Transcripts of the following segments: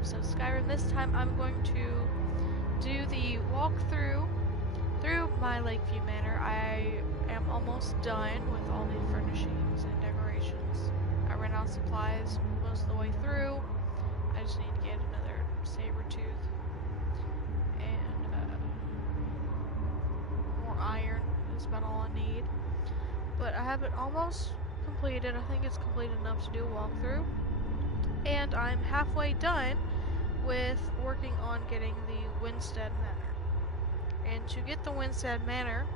episode of Skyrim. This time I'm going to do the walkthrough through my Lakeview Manor. I am almost done with all the furnishings and decorations. I ran out of supplies most of the way through. I just need to get another saber tooth and more iron is about all I need. But I have it almost completed. I think it's complete enough to do a walkthrough. And I'm halfway done with working on getting the Windstad Manor. And to get the Windstad Manor,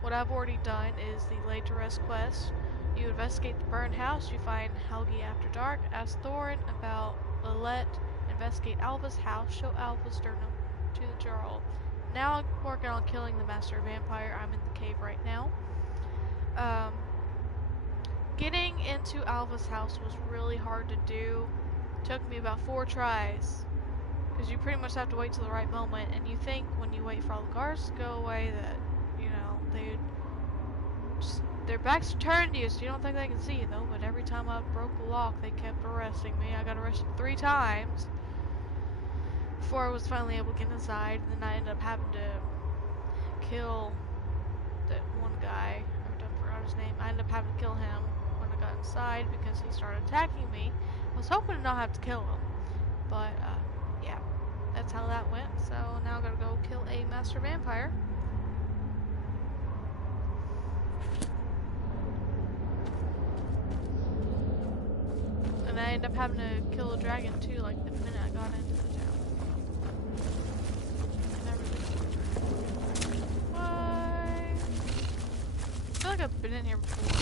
what I've already done is the Laid to Rest quest. You investigate the burned house, you find Helgi after dark, ask Thorin about Lilette, investigate Alva's house, show Alva's sternum to the Jarl. Now I'm working on killing the Master Vampire. I'm in the cave right now. Getting into Alva's house was really hard to do. Took me about 4 tries. Because you pretty much have to wait till the right moment, and you think when you wait for all the guards to go away that, you know, their backs are turned to you, so you don't think they can see you though, but every time I broke the lock, they kept arresting me. I got arrested 3 times before I was finally able to get inside, and then I ended up having to kill that one guy. I forgot his name. I ended up having to kill him when I got inside because he started attacking me. I was hoping to not have to kill him, but yeah, that's how that went. So now I gotta go kill a Master Vampire. And I ended up having to kill a dragon too, like the minute I got into the town. Why? I feel like I've been in here before.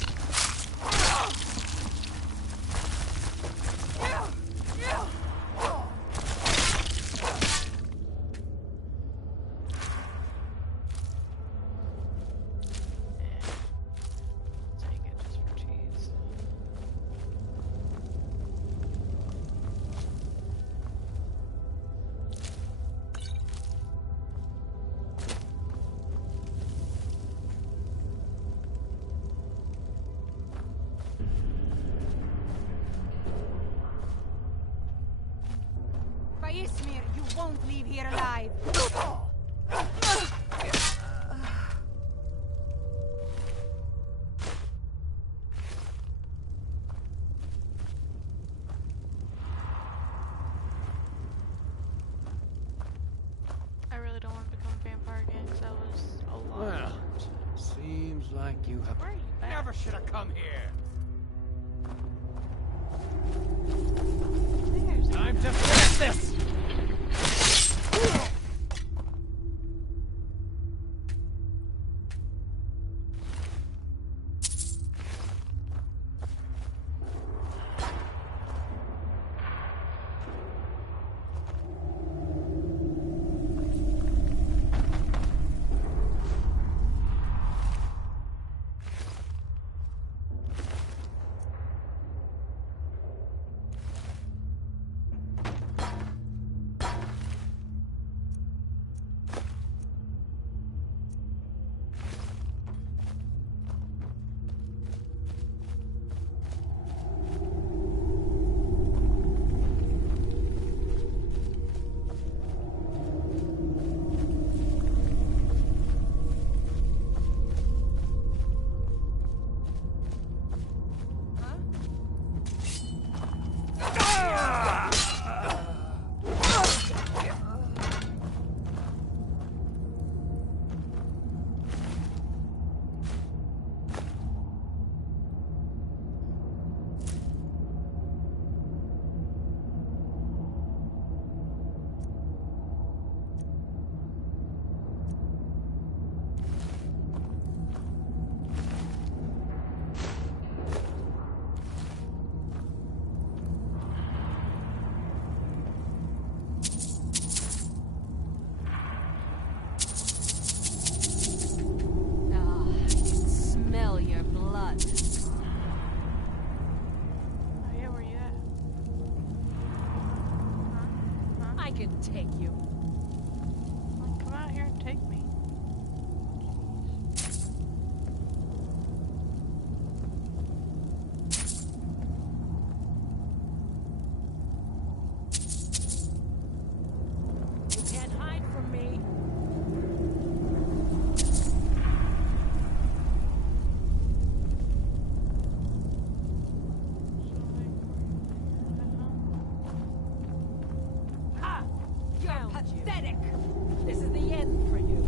You won't leave here alive. I really don't want to become a vampire again because that was a lot. Well, seems like you have Never should have come here. Time to finish this. Take you. Well, come out here and take me. pathetic! This is the end for you.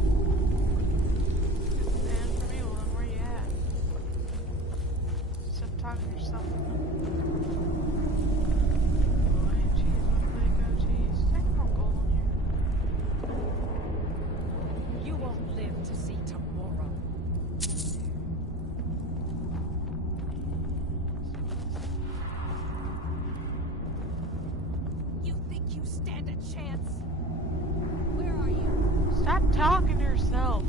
And for me, well, where you at? Stop talking to yourself. Oh, jeez, where did they go? Jeez, take more gold on here. You won't live to see tomorrow. You think you stand a chance? Where are you? Stop talking to yourself.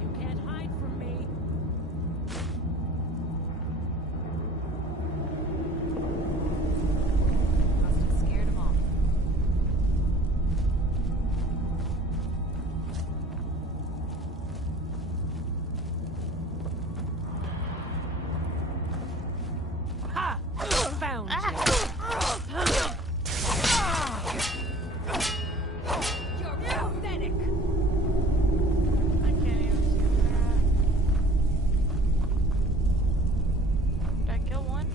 You can't hide from me. Must have scared him off. Ha! Found you. You're pathetic. I can't even see where they're at. Did I kill one?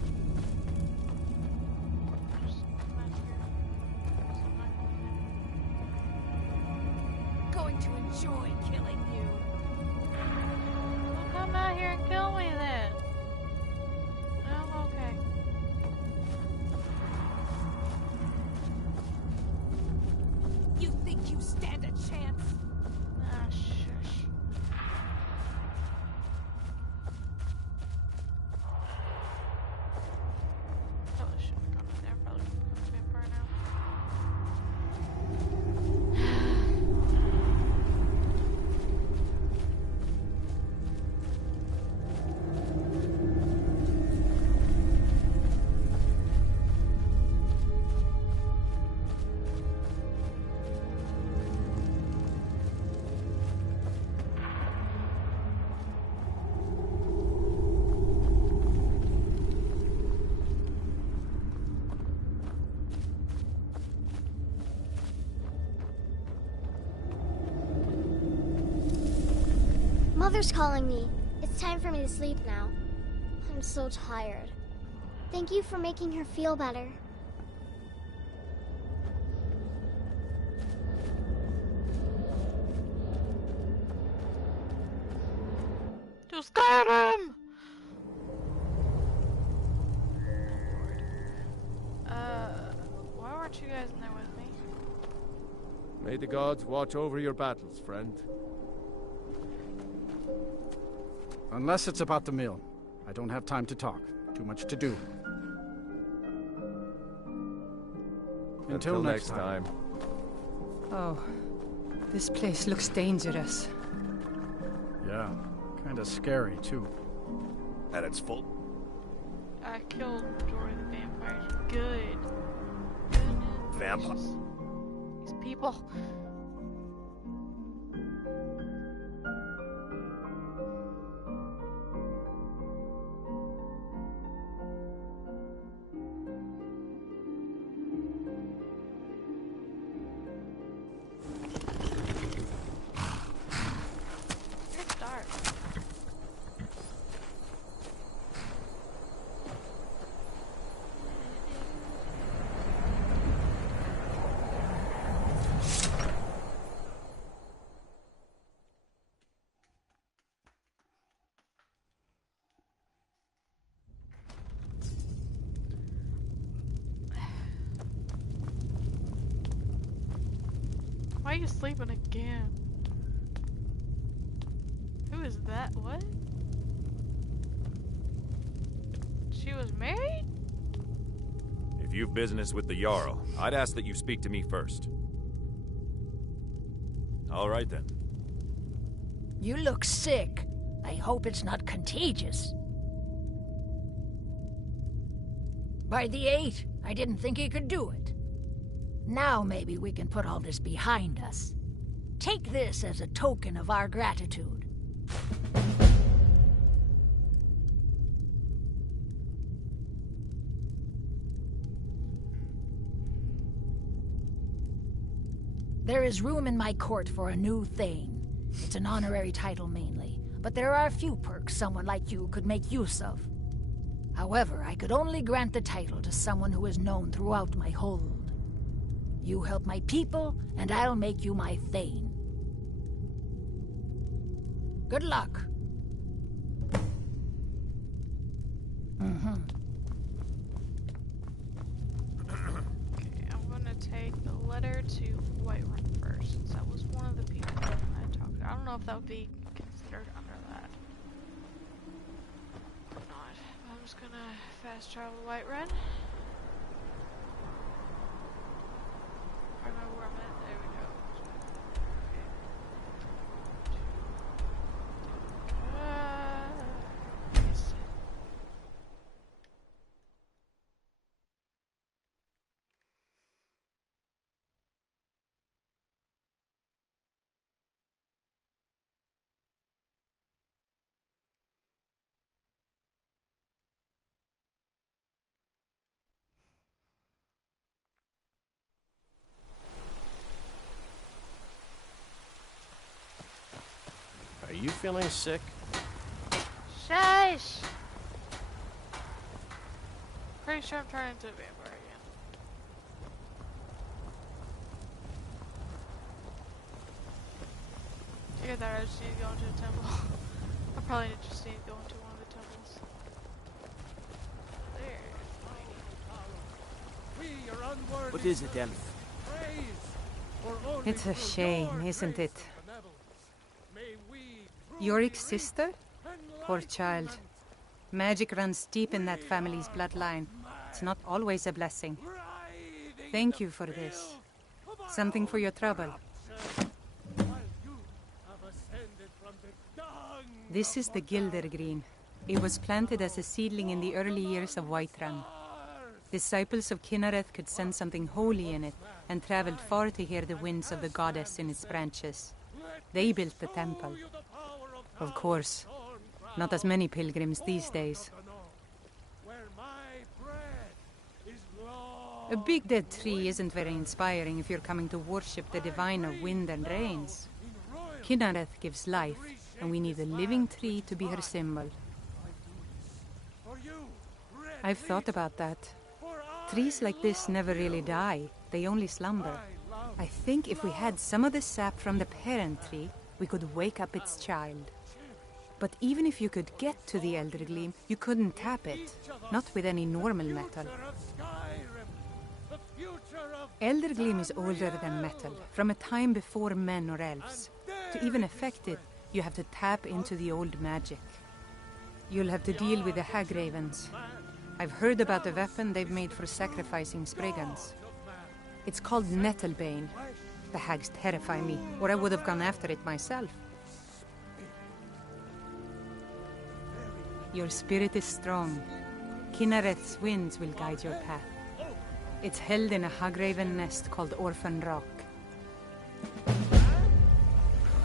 Just come out here. I'm not going Going to enjoy killing you. in. Well, come out here and kill me then. I'm okay. You think you stand a chance? Ah, shush. Probably should have gone in there. Probably become a vampire now. Mother's calling me. It's time for me to sleep now. I'm so tired. Thank you for making her feel better. To Skyrim! Why weren't you guys in there with me? May the gods watch over your battles, friend. Unless it's about the mill. I don't have time to talk. Too much to do. Until next time. Oh, this place looks dangerous. Yeah, kinda scary, too. And it's full. I killed majority of the vampires. Good. Goodness Vampire. gracious. These people. It's dark. Why are you sleeping again? Who is that? What? She was married? If you've business with the Jarl, I'd ask that you speak to me first. All right then. You look sick. I hope it's not contagious. By the 8, I didn't think he could do it. Now maybe we can put all this behind us. Take this as a token of our gratitude. There is room in my court for a new Thane. It's an honorary title mainly, but there are a few perks someone like you could make use of. However, I could only grant the title to someone who is known throughout my hold. You help my people, and I'll make you my Thane. Good luck. Okay, I'm gonna take the letter to Whiterun first, since that was one of the people I talked to. I don't know if that would be considered under that. Or not. I'm just gonna fast travel to Whiterun. I remember where I'm at. There we go. Yes. Are you feeling sick? Shush! Pretty sure I'm turning into a vampire again. I get that I just need to go into a temple. I probably just need to go into one of the temples. There. What is it, Elf? It's a shame, isn't it? Yorick's sister? Poor child. Magic runs deep in that family's bloodline. It's not always a blessing. Thank you for this. Something for your trouble. This is the Gilder Green. It was planted as a seedling in the early years of Whiterun. Disciples of Kynareth could sense something holy in it, and traveled far to hear the winds of the goddess in its branches. They built the temple. Of course, not as many pilgrims these days. A big dead tree isn't very inspiring if you're coming to worship the divine of wind and rains. Kynareth gives life, and we need a living tree to be her symbol. I've thought about that. Trees like this never really die, they only slumber. I think if we had some of the sap from the parent tree, we could wake up its child. But even if you could get to the Elder Gleam, you couldn't tap it, not with any normal metal. Elder Gleam is older than metal, from a time before men or elves. To even affect it, you have to tap into the old magic. You'll have to deal with the Hag Ravens. I've heard about the weapon they've made for sacrificing Spriggans. It's called Nettlebane. The hags terrify me, or I would have gone after it myself. Your spirit is strong. Kynareth's winds will guide your path. It's held in a Hagraven nest called Orphan Rock.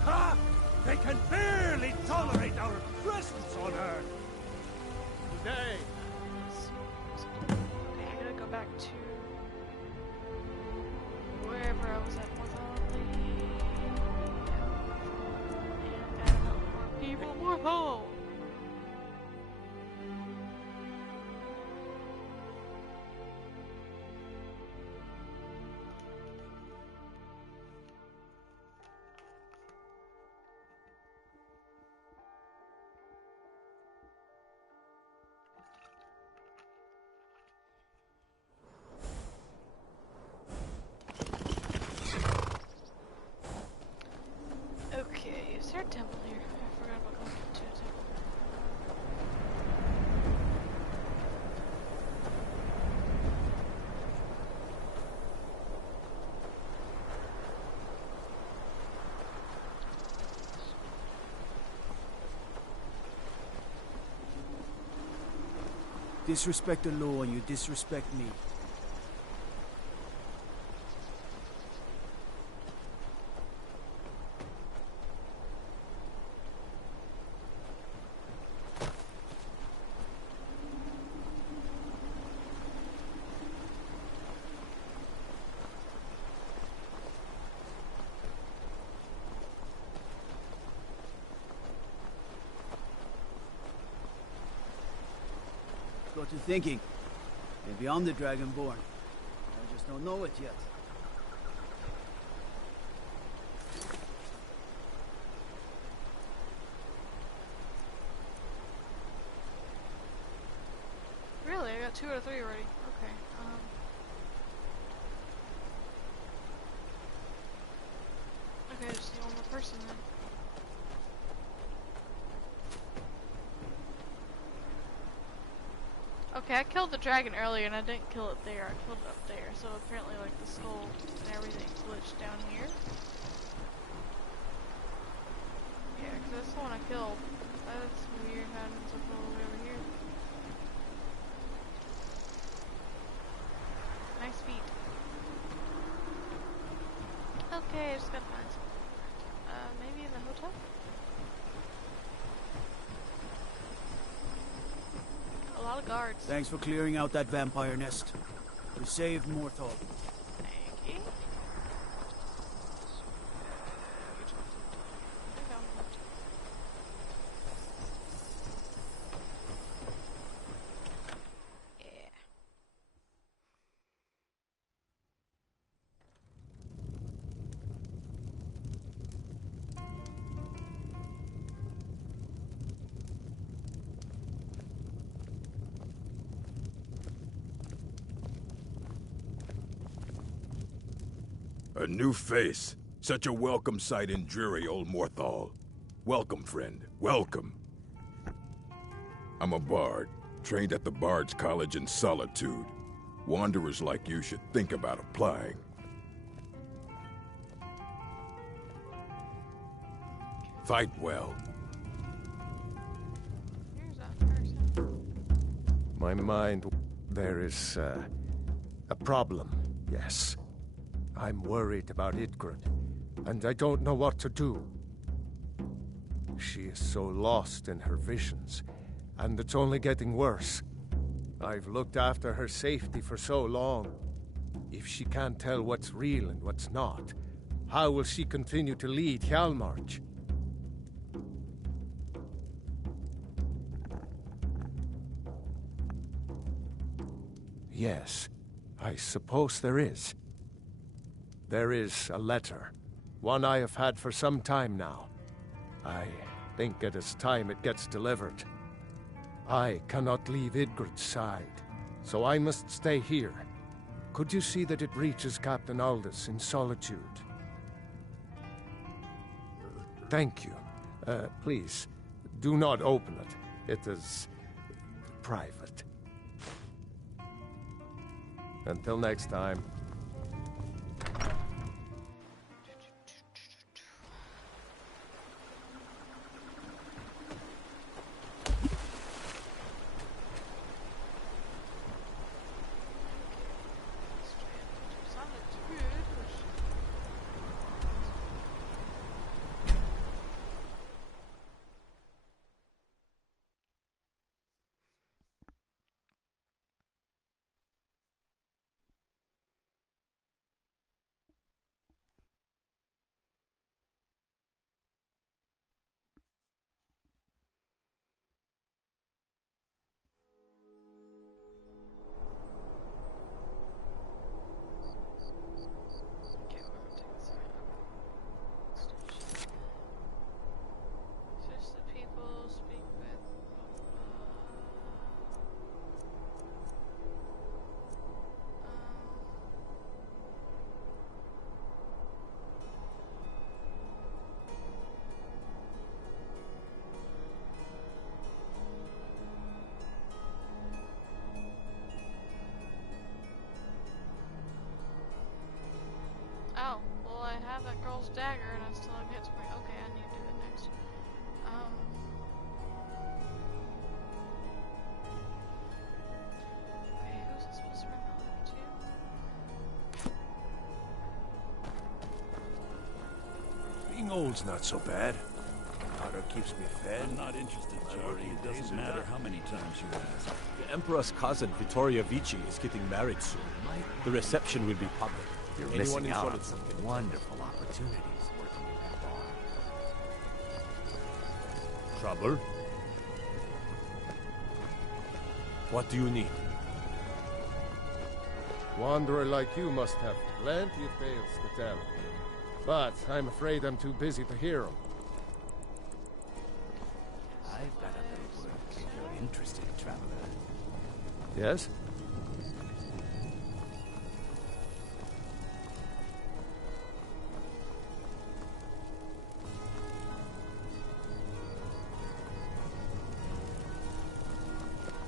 Ha! They can barely tolerate our presence on Earth! Today, Okay, I gotta go back to wherever I was at with all the and gotta help more people, more hope. Okay, is there a temple here? I forgot about going to a temple. Disrespect the law and you disrespect me. What you thinking? Maybe I'm the Dragonborn. I just don't know it yet. Really? I got 2 out of 3 already. Okay. Okay, just need one more person then. Okay, I killed the dragon earlier and I didn't kill it there. I killed it up there. So apparently like the skull and everything glitched down here. Yeah, because that's the one I killed. That's weird having something all the way over here. Nice feet. Okay, I just gotta find some. Maybe in the hotel? A lot of guards. Thanks for clearing out that vampire nest. We saved Morthal. Thank you. Yeah. A new face. Such a welcome sight in dreary old Morthal. Welcome, friend. Welcome. I'm a bard, trained at the Bard's College in Solitude. Wanderers like you should think about applying. Fight well. Here's that person. My mind... There is, a problem, yes. I'm worried about Idgrid, and I don't know what to do. She is so lost in her visions, and it's only getting worse. I've looked after her safety for so long. If she can't tell what's real and what's not, how will she continue to lead Hjalmarch? Yes, I suppose there is. There is a letter, one I have had for some time now. I think it is time it gets delivered. I cannot leave Idgrid's side, so I must stay here. Could you see that it reaches Captain Aldous in Solitude? Thank you. Please, do not open it. It is private. Until next time. Oh, well I have that girl's dagger and I still have yet to bring. Okay, I need to do it next. Okay, who's it supposed to bring that letter to? Being old's not so bad. Powder keeps me fed. I'm not interested, Jory. It doesn't matter how many times you ask. The Emperor's cousin, Vittoria Vici, is getting married soon. The reception will be public. You're missing out on some wonderful opportunities working in that bar. Trouble? What do you need? Wanderer like you must have plenty of tales to tell. But I'm afraid I'm too busy to hear them. I've got a little word if you're interested, traveler. Yes?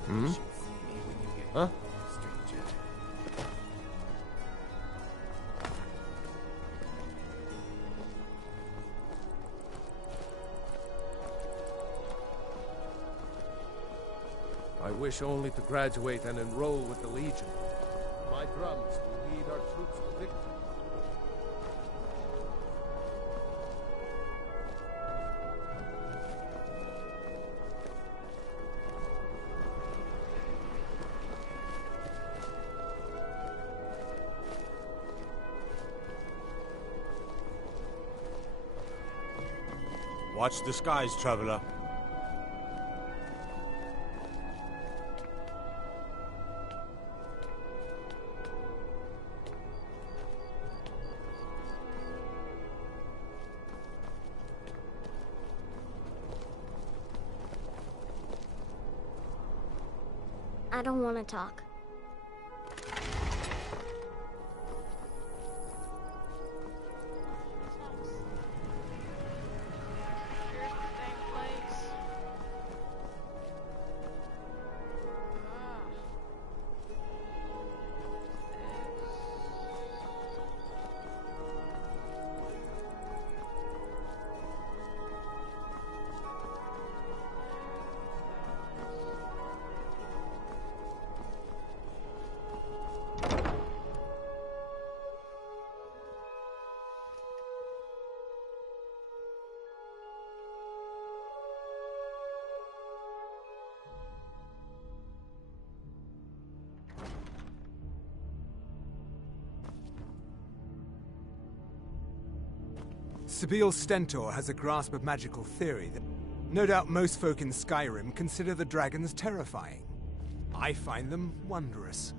Hmm? Huh? I wish only to graduate and enroll with the Legion. My drums will lead our troops to victory. Watch the skies, traveler. I don't want to talk. Sibyl Stentor has a grasp of magical theory that no doubt most folk in Skyrim consider the dragons terrifying. I find them wondrous.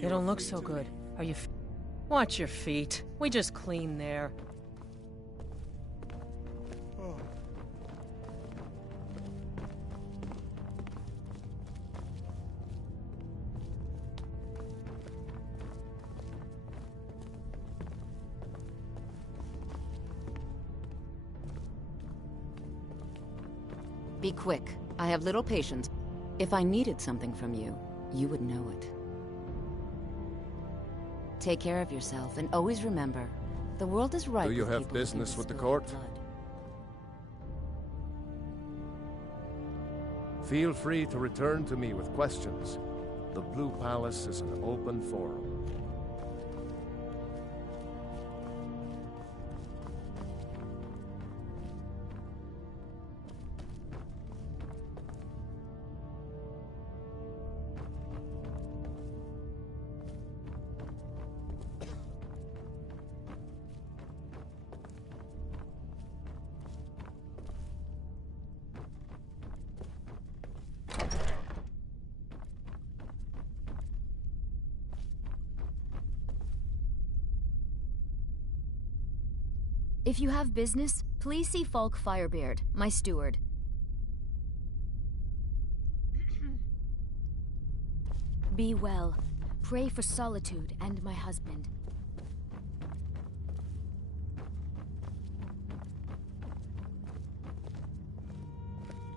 They don't look so good. Are you... Watch your feet. We just clean there. Be quick. I have little patience. If I needed something from you, you would know it. Take care of yourself, and always remember, the world is ripe. Do you have business with the court? Feel free to return to me with questions. The Blue Palace is an open forum. If you have business, please see Falk Firebeard, my steward. Be well. Pray for Solitude and my husband.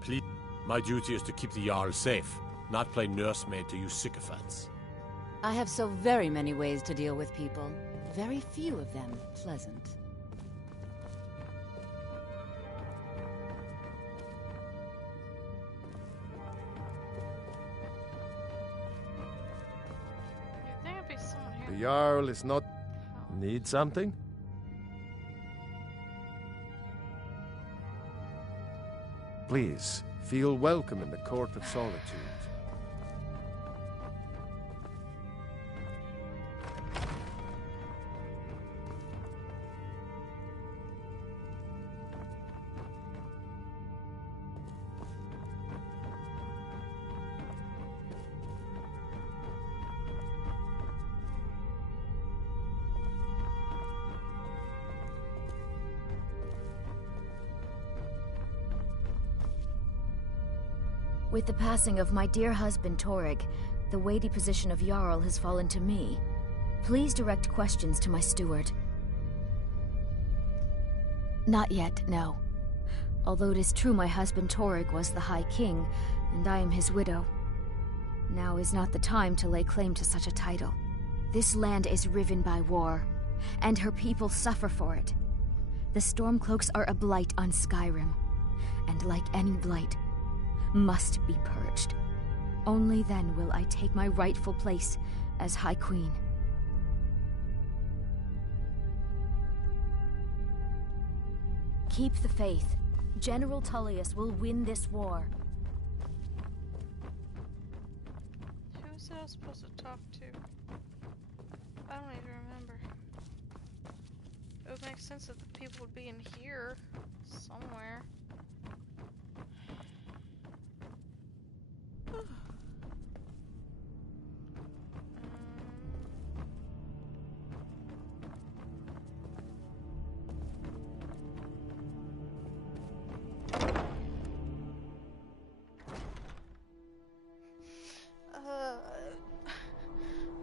Please. My duty is to keep the Jarl safe, not play nursemaid to you sycophants. I have so very many ways to deal with people. Very few of them pleasant. You'd think it'd be someone here. The Jarl is not... Need something? Please, feel welcome in the Court of Solitude. With the passing of my dear husband Torrig, the weighty position of Jarl has fallen to me. Please direct questions to my steward. Not yet, no. Although it is true my husband Torrig was the High King, and I am his widow. Now is not the time to lay claim to such a title. This land is riven by war, and her people suffer for it. The Stormcloaks are a blight on Skyrim, and like any blight, must be purged. Only then will I take my rightful place as High Queen. Keep the faith. General Tullius will win this war. Who was I supposed to talk to? I don't even remember. It would make sense that the people would be in here somewhere.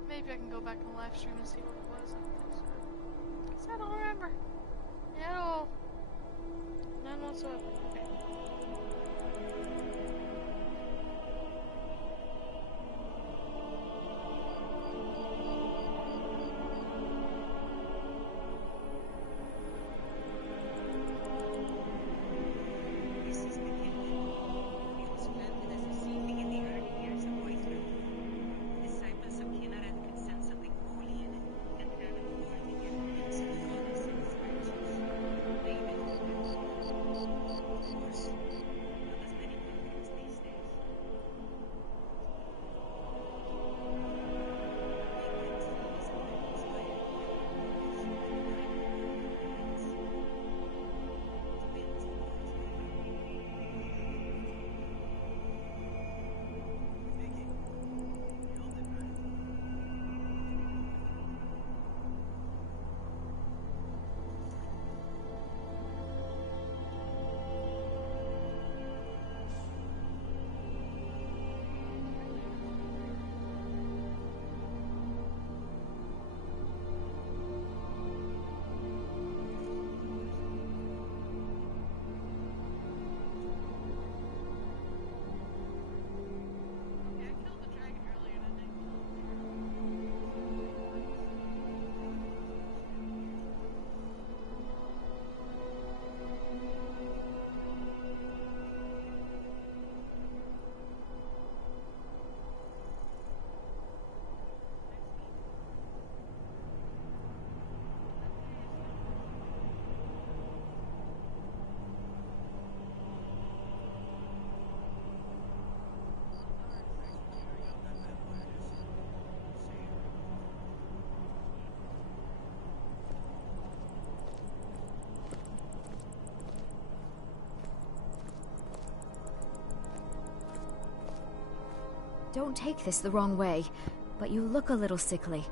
Maybe I can go back and live stream and see what it was. Because I don't remember at all. None whatsoever. Okay. Don't take this the wrong way, but you look a little sickly.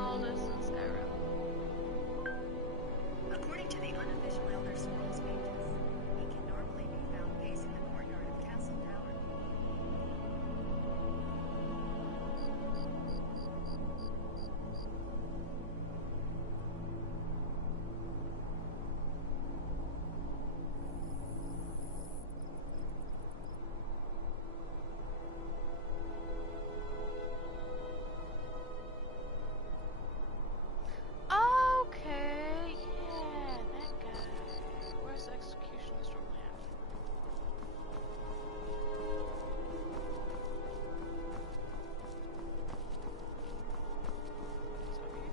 oldest in Skyrim. According to the unofficial Elder Scrolls pages, he can normally be found pacing the courtyard of Castle Tower. Okay, yeah, that guy. Where's the executionist normally at? Is that here?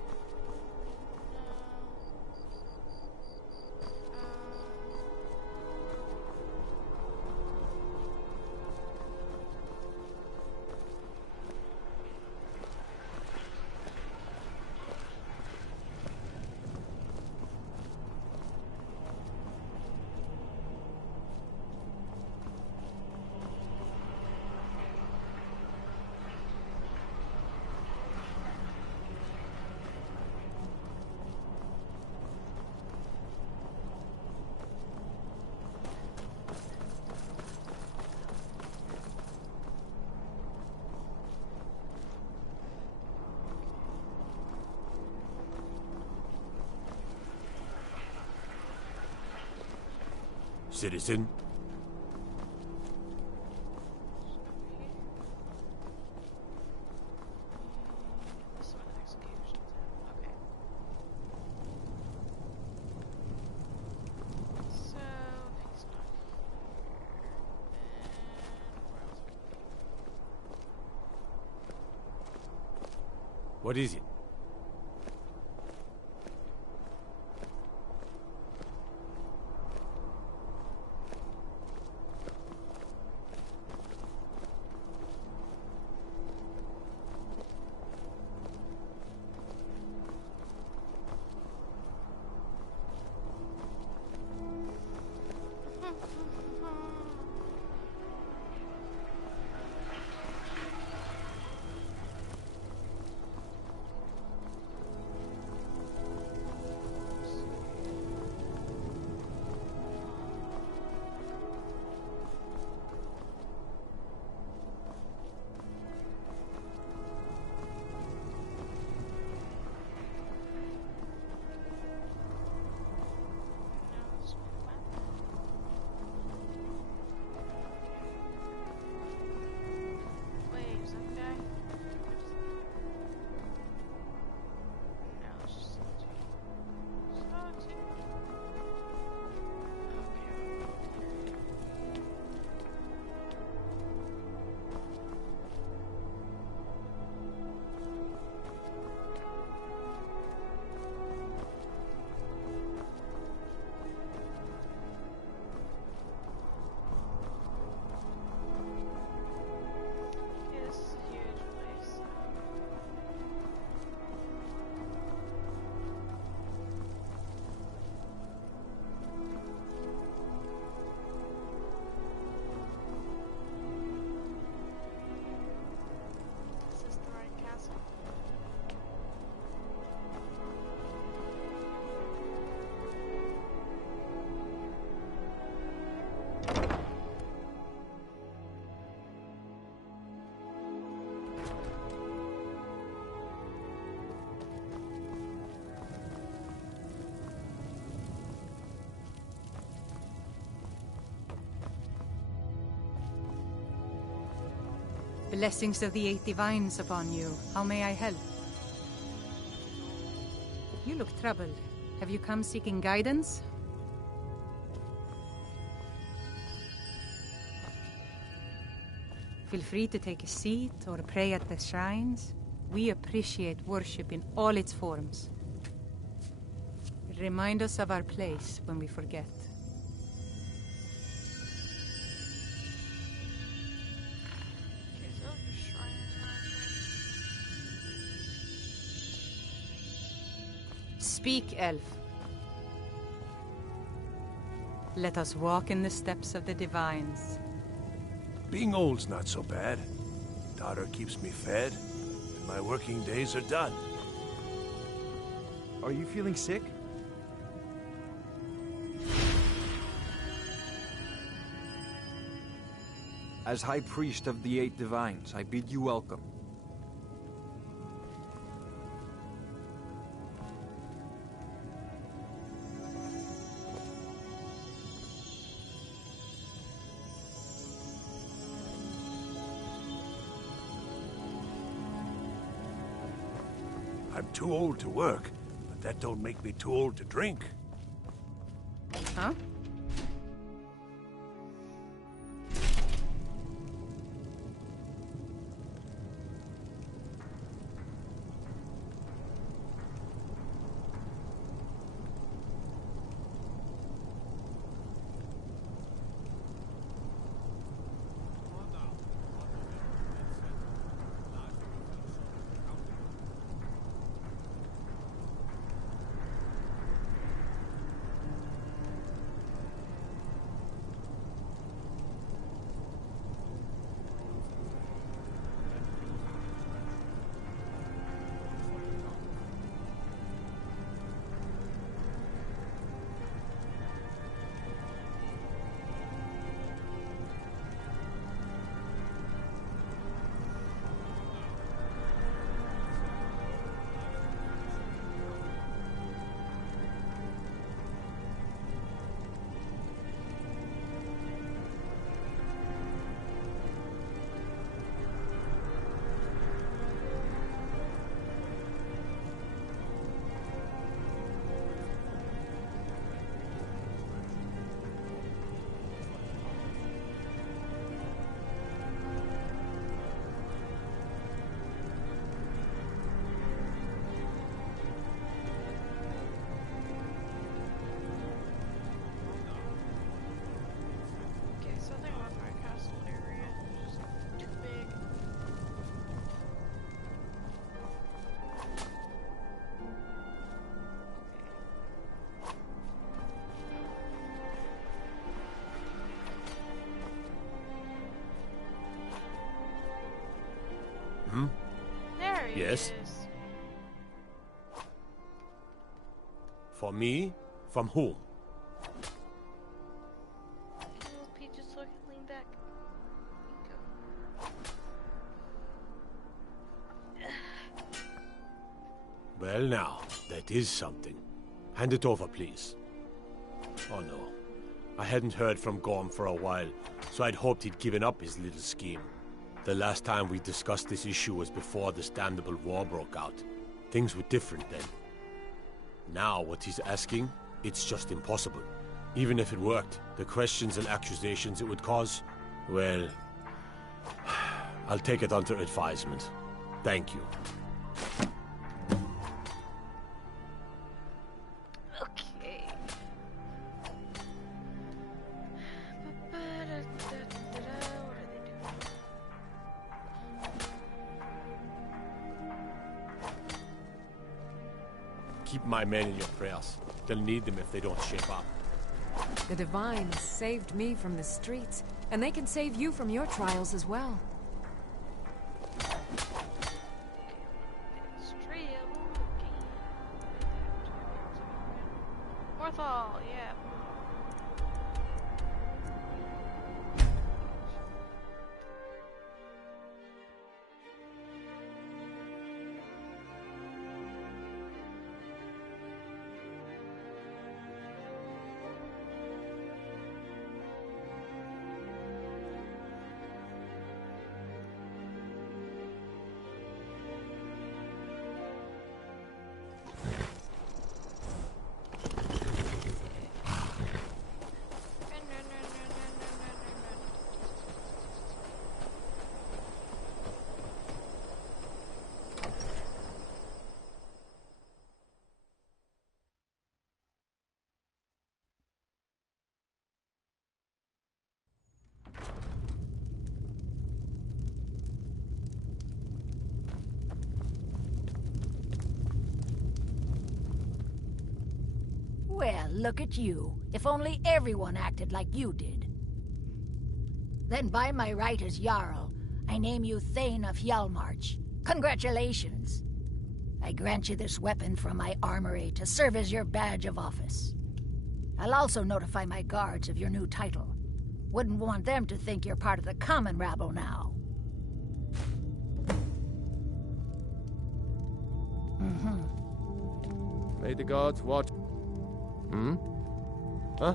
Citizen? This is where the execution's at. Okay. So, if he's not here, then where else? What is it? Blessings of the 8 divines upon you. How may I help? You look troubled. Have you come seeking guidance? Feel free to take a seat or pray at the shrines. We appreciate worship in all its forms. Remind us of our place when we forget. Speak, elf. Let us walk in the steps of the divines. Being old's not so bad. Daughter keeps me fed, and my working days are done. Are you feeling sick? As High Priest of the Eight Divines, I bid you welcome. I'm too old to work, but that don't make me too old to drink. Huh? Hmm? There he Yes? is. For me? From whom? Little Peaches, so I can lean back. Well now, that is something. Hand it over, please. Oh no. I hadn't heard from Gorm for a while, so I'd hoped he'd given up his little scheme. The last time we discussed this issue was before the Damnable War broke out. Things were different then. Now, what he's asking, it's just impossible. Even if it worked, the questions and accusations it would cause, well, I'll take it under advisement. Thank you. Okay. What are they doing? Keep my men in your prayers. They'll need them if they don't shape up. The Divines saved me from the streets, and they can save you from your trials as well. Morthal, yeah. Well, look at you. If only everyone acted like you did. Then by my right as Jarl, I name you Thane of Hjalmarch. Congratulations! I grant you this weapon from my armory to serve as your badge of office. I'll also notify my guards of your new title. Wouldn't want them to think you're part of the common rabble now. May the gods watch. Huh?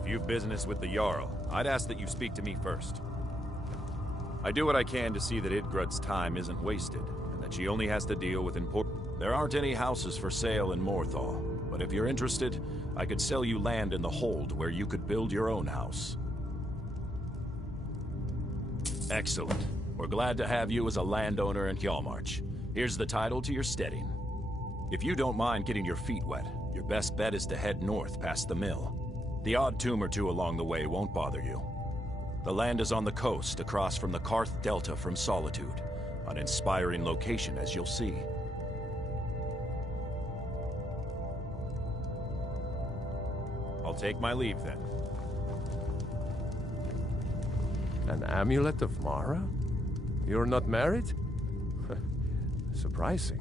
If you've business with the Jarl, I'd ask that you speak to me first. I do what I can to see that Idgrud's time isn't wasted, and that she only has to deal with important... There aren't any houses for sale in Morthal, but if you're interested, I could sell you land in the Hold where you could build your own house. Excellent. We're glad to have you as a landowner in Hjalmarch. Here's the title to your steading. If you don't mind getting your feet wet, your best bet is to head north past the mill. The odd tomb or two along the way won't bother you. The land is on the coast, across from the Karth Delta from Solitude. An inspiring location, as you'll see. I'll take my leave, then. An amulet of Mara? You're not married? Surprising.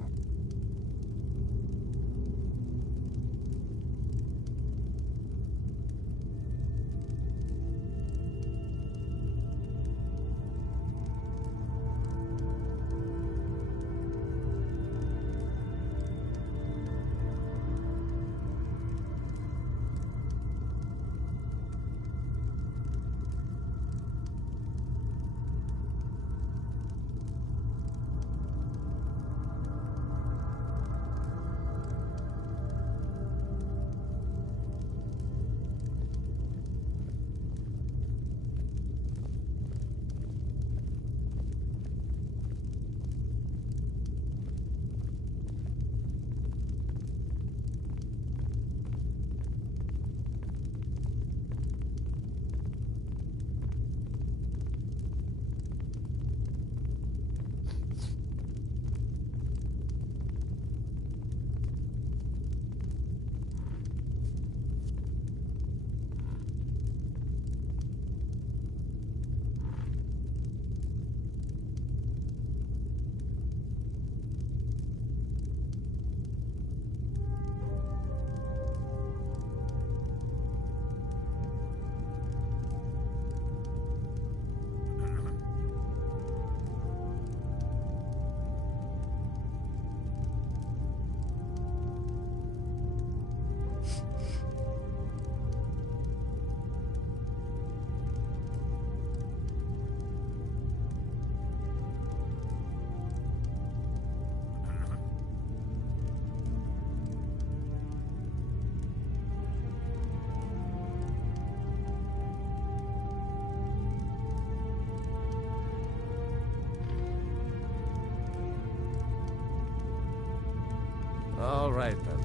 All right, then.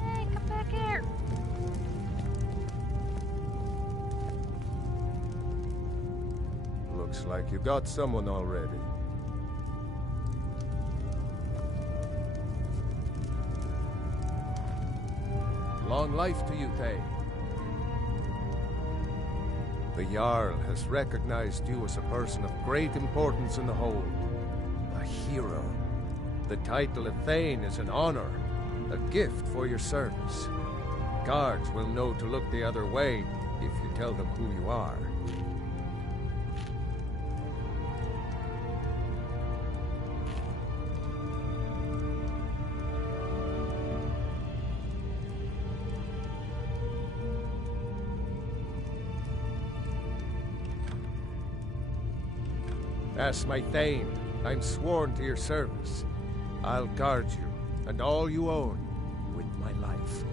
Hey, come back here! Looks like you got someone already. Long life to you, Thane. The Jarl has recognized you as a person of great importance in the Hold. A hero. The title of Thane is an honor, a gift for your service. Guards will know to look the other way if you tell them who you are. As my Thane, I'm sworn to your service. I'll guard you, and all you own, with my life.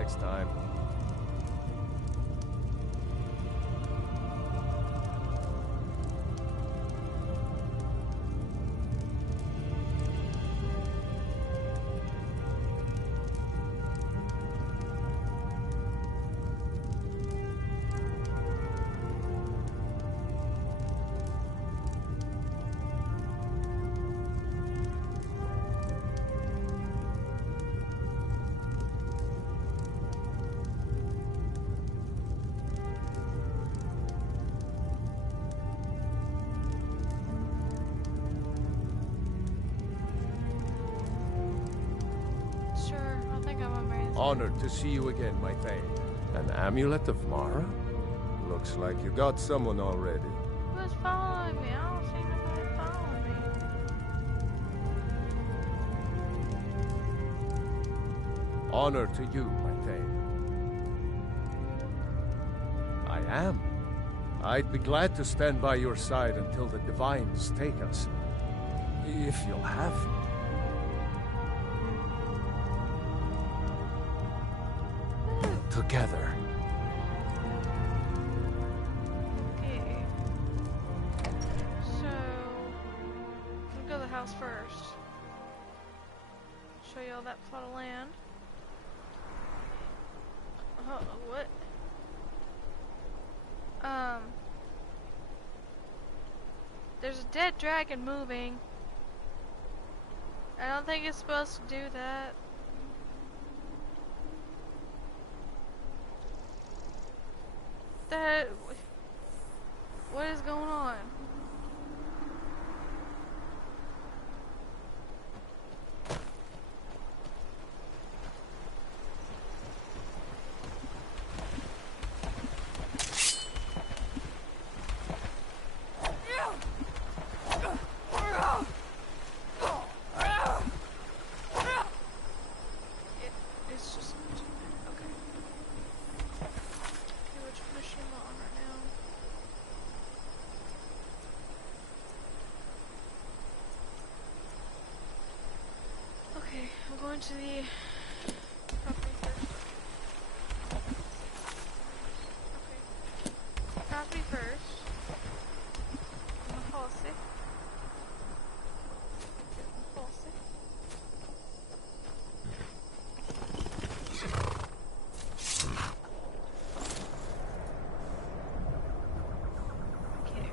next time. Sure, I think I'm amazing. Honored to see you again, my Thane. An amulet of Mara? Looks like you got someone already. Who's following me? I don't see nobody following me. Honor to you, my Thane. I am. I'd be glad to stand by your side until the Divines take us. If you'll have me. Together. Okay. So, we'll go to the house first. Show you all that plot of land. Oh, what? There's a dead dragon moving. I don't think it's supposed to do that. What is going on? It's just okay. Which mission am I on right now? Okay, I'm going to the property first. Okay. Property first. I'm gonna fall sick. Fall sick. Okay.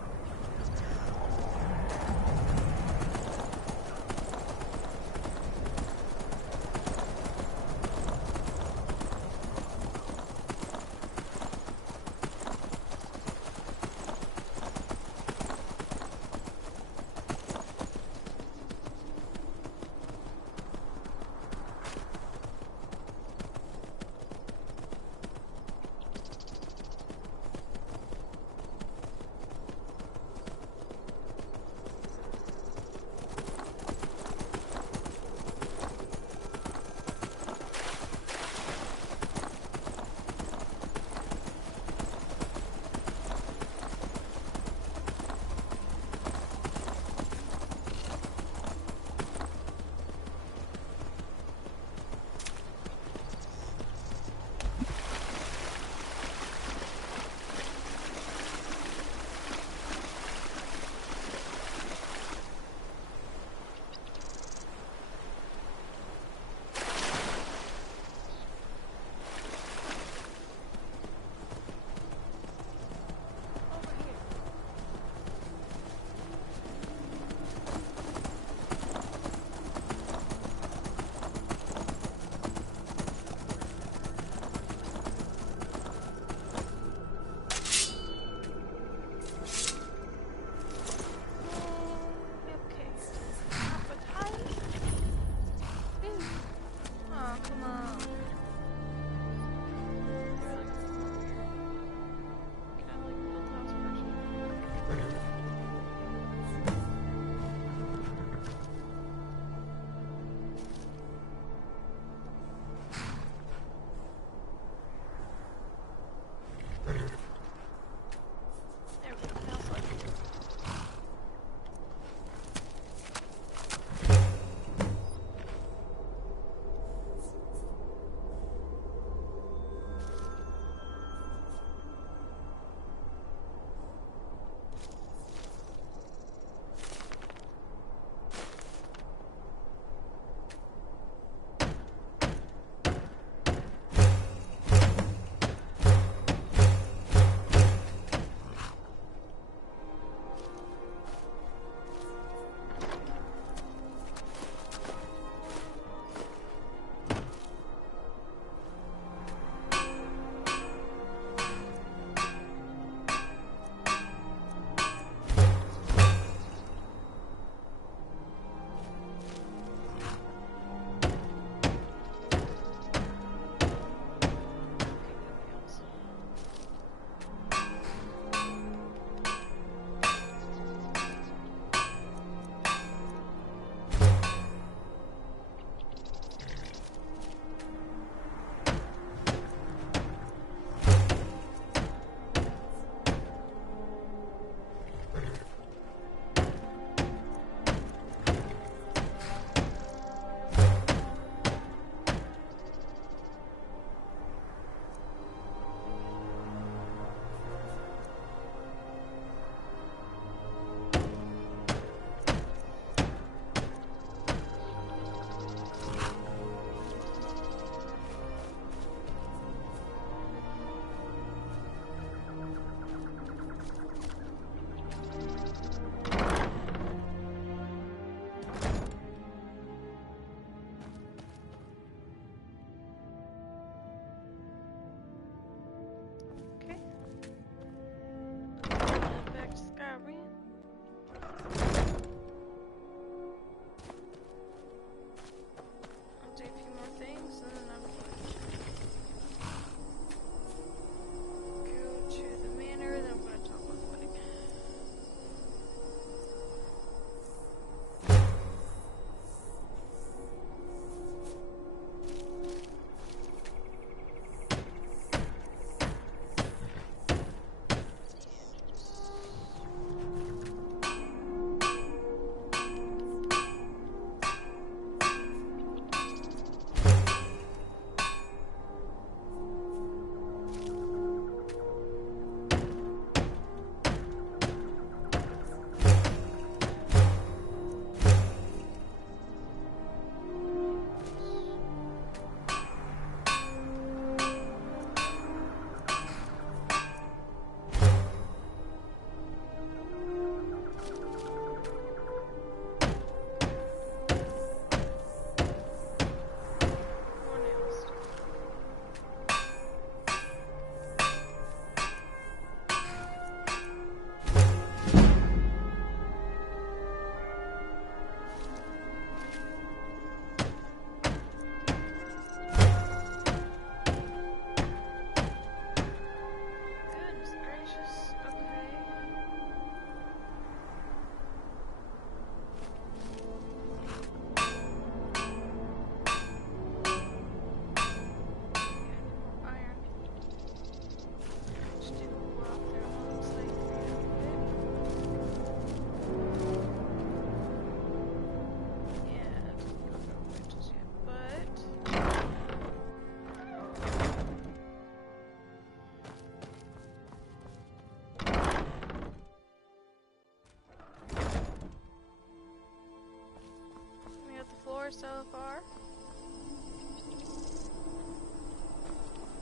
floor so far.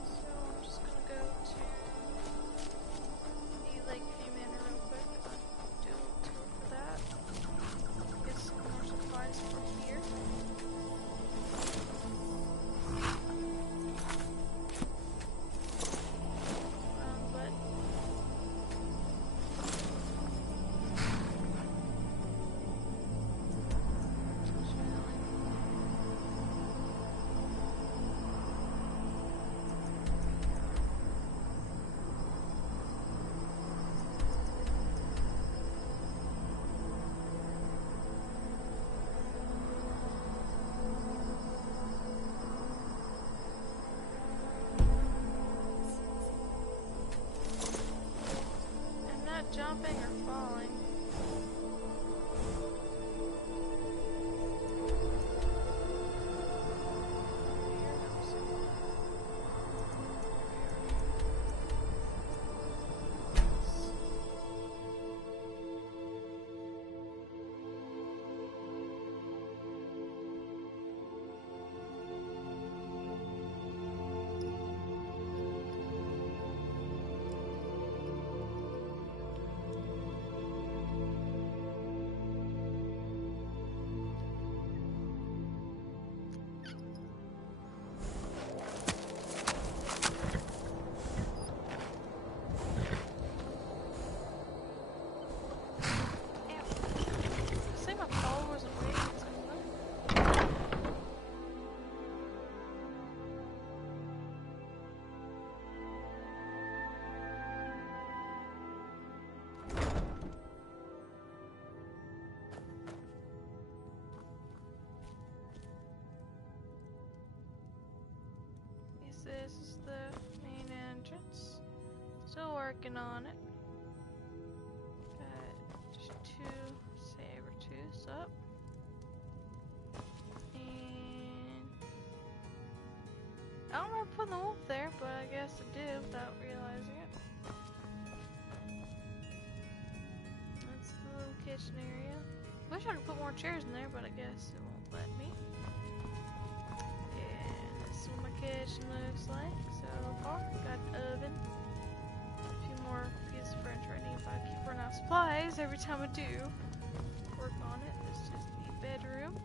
So I'm just gonna go to the Lakeview Manor real quick. Do a little tour for that. Get some more supplies from here. Jumping or falling. This is the main entrance. Still working on it. Got just 2 saber tooths up. And I don't know if I put the wolf there, but I guess I did without realizing it. That's the little kitchen area. Wish I could put more chairs in there, but I guess it won't let me. This is what my kitchen looks like so far. Got an oven. A few more pieces of furniture I need, but I keep running out of supplies every time I do work on it. This is the bedroom.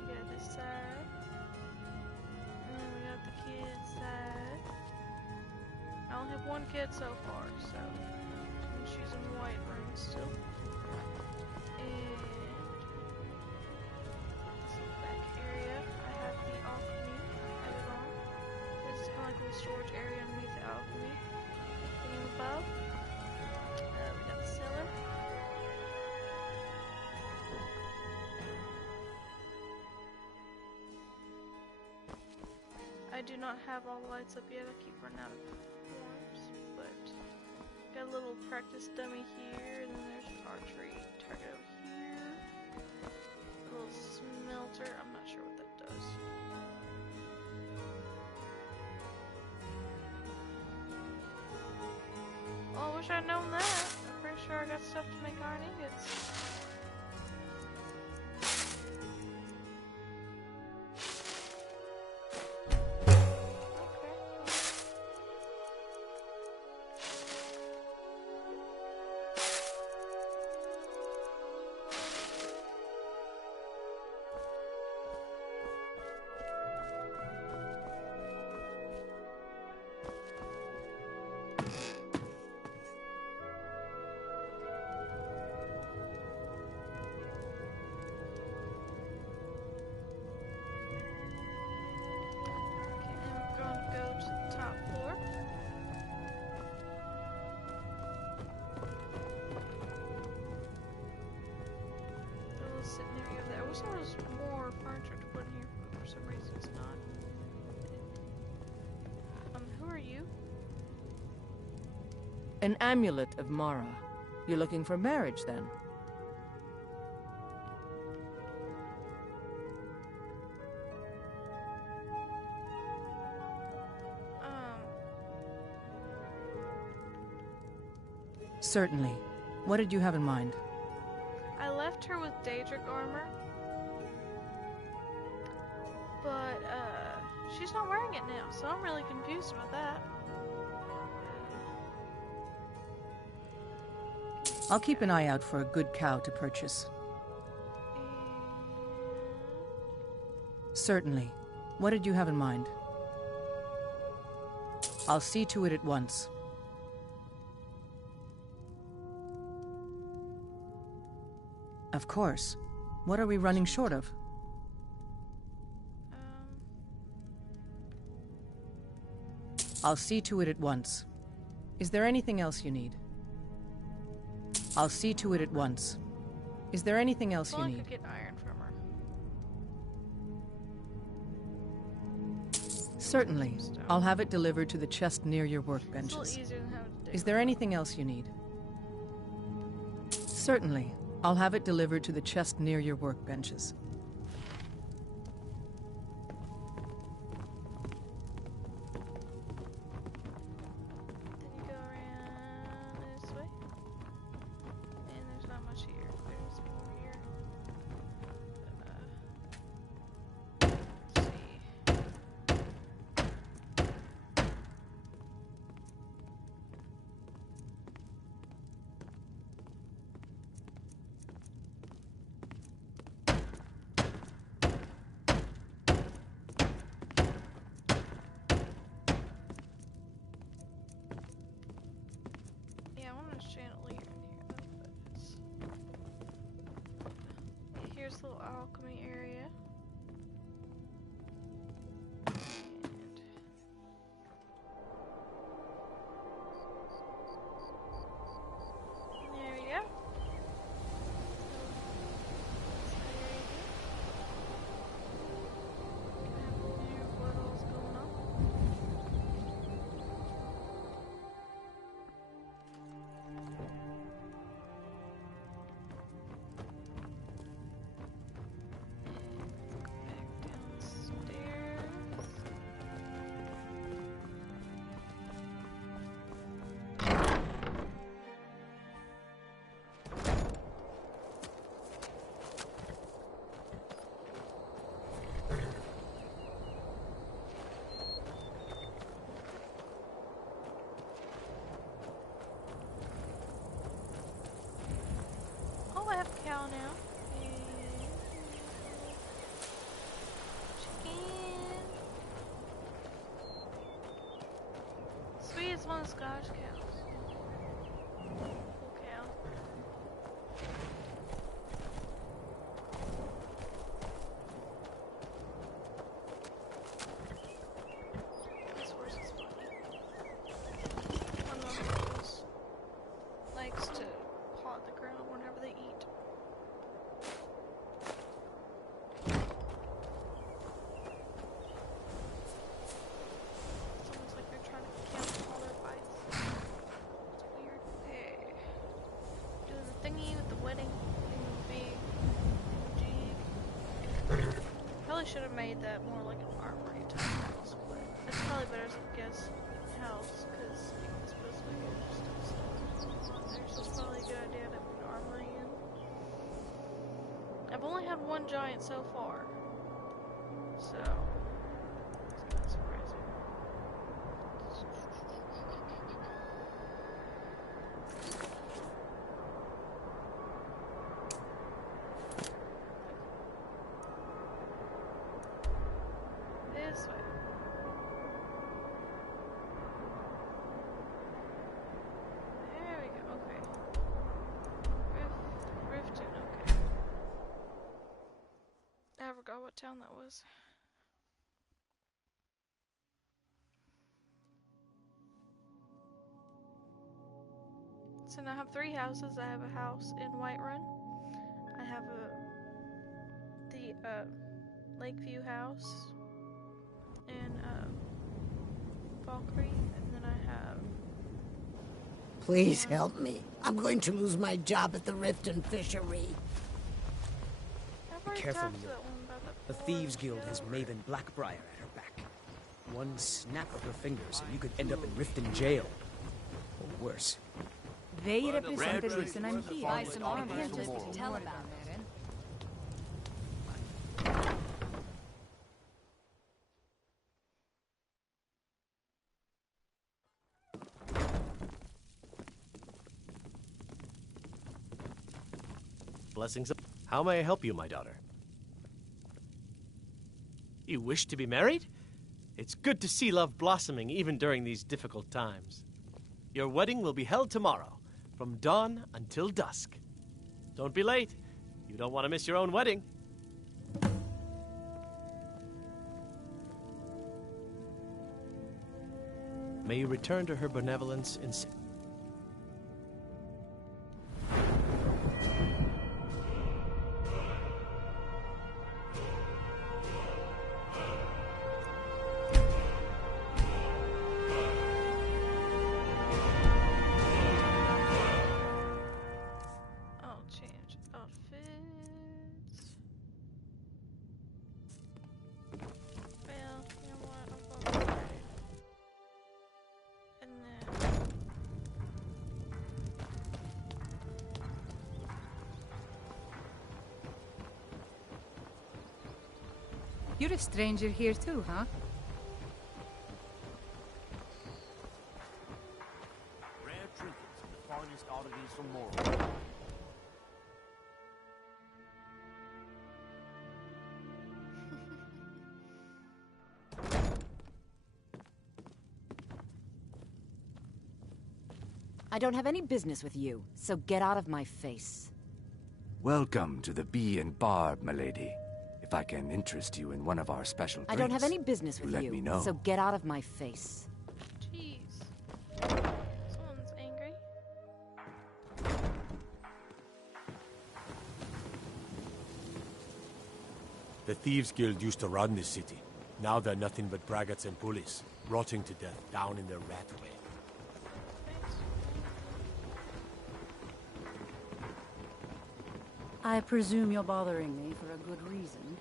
We got this side. And then we got the kids' side. I only have one kid so far, so she's in the white room still. And storage area underneath the alchemy. Looking above, we got the cellar. I do not have all the lights up yet. I keep running out of forms, but got a little practice dummy here, and then there's an archery target over here. A little smelter. I'm not sure what that does. Well, I wish I'd known that. I'm pretty sure I got stuff to make iron ingots. I wish there was more furniture to put in here, but for some reason it's not. Who are you? An amulet of Mara. You're looking for marriage, then? Certainly. What did you have in mind? I left her with Daedric armor. But, she's not wearing it now, so I'm really confused about that. I'll keep an eye out for a good cow to purchase. Certainly. What did you have in mind? I'll see to it at once. Of course. What are we running short of? I'll see to it at once. Is there anything else you need? I'll see to it at once. Is there anything else you I need? could get iron from her. Certainly. I'll have it delivered to the chest near your It's a workbenches. little easier than having to dig. Is there anything else you need? Certainly. I'll have it delivered to the chest near your workbenches. Then you go around this way. And there's not much here. There's more here. Let's see. Yeah, I want a chandelier in here though, but it's... Here's the little alchemy area. And there we go. What all's going on? Oh, I have a cow now. Chicken. Sweet is one of the Scottish cows. Cool cow. This horse is funny. One of them just likes to paw the ground whenever they eat. It's almost like they're trying to count all their bites. It's weird. Okay. Doing the thingy with the wedding and the big jig. Probably should have made that more like an armory type house, but it's probably better as a guest house because you can supposed to get stuff on there, so it's probably a good idea to put an armory in. I've only had one giant so far, so it's not surprising. This way. There we go, okay. Riften, okay. I forgot what town that was. So now I have 3 houses. I have a house in Whiterun. I have the Lakeview house in Valkyrie, and then I have... Please help me. I'm going to lose my job at the Riften fishery. I've already Careful, talked to Mule. that one about that The before. Thieves Guild has Maven Blackbriar at her back. One snap of her fingers and you could end up in Riften jail. Or worse. They represent the reason I'm here. Buy some armor just to tell about it. Blessings. How may I help you, my daughter? You wish to be married? It's good to see love blossoming even during these difficult times. Your wedding will be held tomorrow, from dawn until dusk. Don't be late. You don't want to miss your own wedding. May you return to her benevolence in... I'll change outfits. Well, you know what? I'm going to and then You're a stranger here too, huh? Rare trinkets and the finest oddities from Morrowind. I don't have any business with you, so get out of my face. Welcome to the Bee and Barb, milady. If I can interest you in one of our special drinks, I don't have any business with let you, me know. so get out of my face. jeez. Someone's angry. The Thieves Guild used to run this city. Now they're nothing but braggarts and bullies, rotting to death down in their rat way. I presume you're bothering me for a good reason.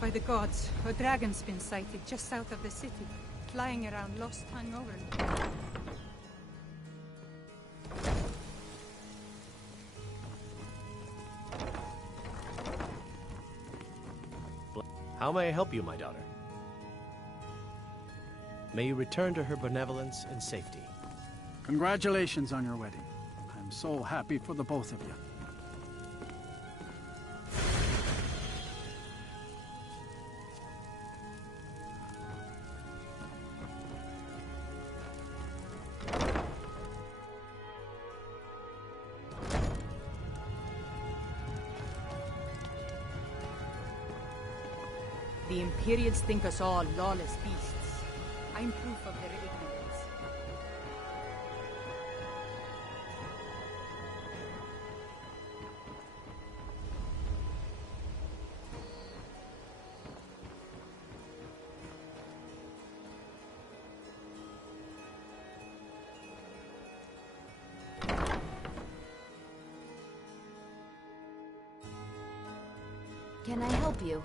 By the gods, a dragon's been sighted just south of the city, flying around lost hungover. How may I help you, my daughter? May you return to her benevolence in safety. Congratulations on your wedding. I'm so happy for the both of you. The Imperials think us all lawless beasts. I'm proof of their ignorance. Can I help you?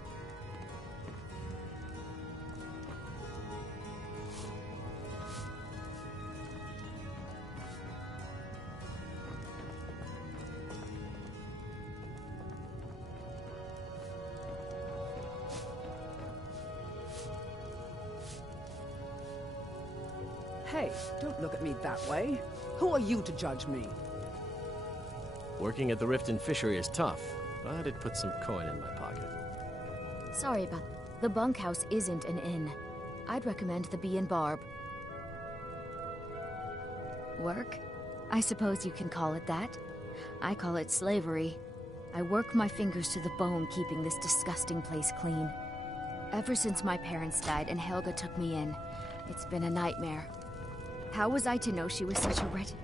Hey, don't look at me that way. Who are you to judge me? Working at the Rift and Fishery is tough, but it puts some coin in my pocket. Sorry about... The bunkhouse isn't an inn. I'd recommend the Bee and Barb. Work? I suppose you can call it that. I call it slavery. I work my fingers to the bone keeping this disgusting place clean. Ever since my parents died and Helga took me in, it's been a nightmare. How was I to know she was such a wretched...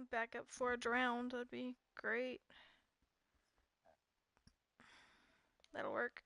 can back up before I drown. That'd be great. That'll work.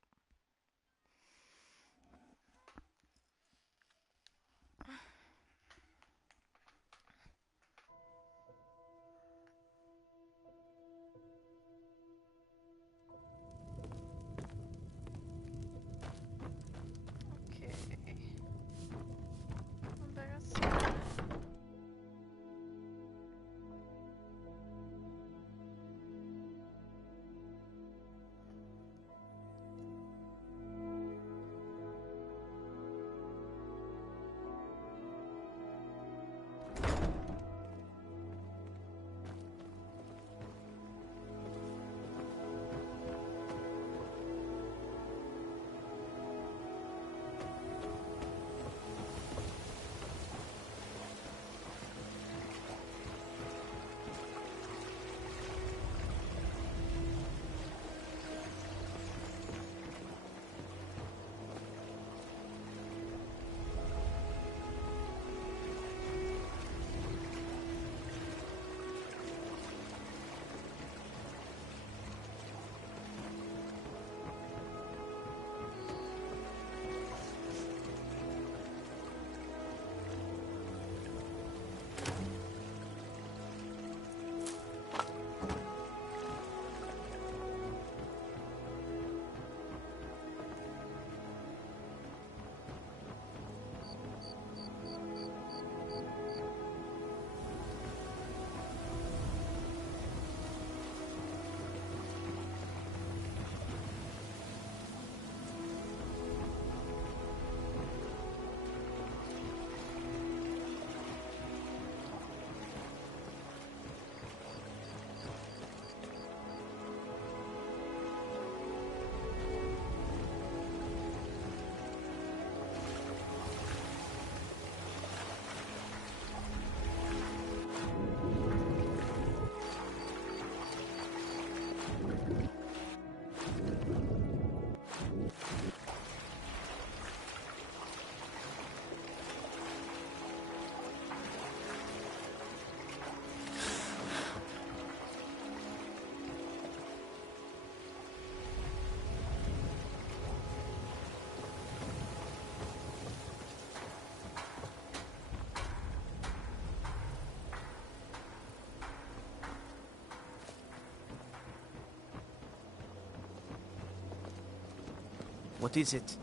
What is it?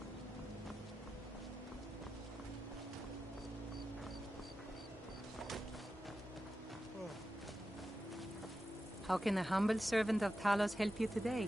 How can a humble servant of Talos help you today?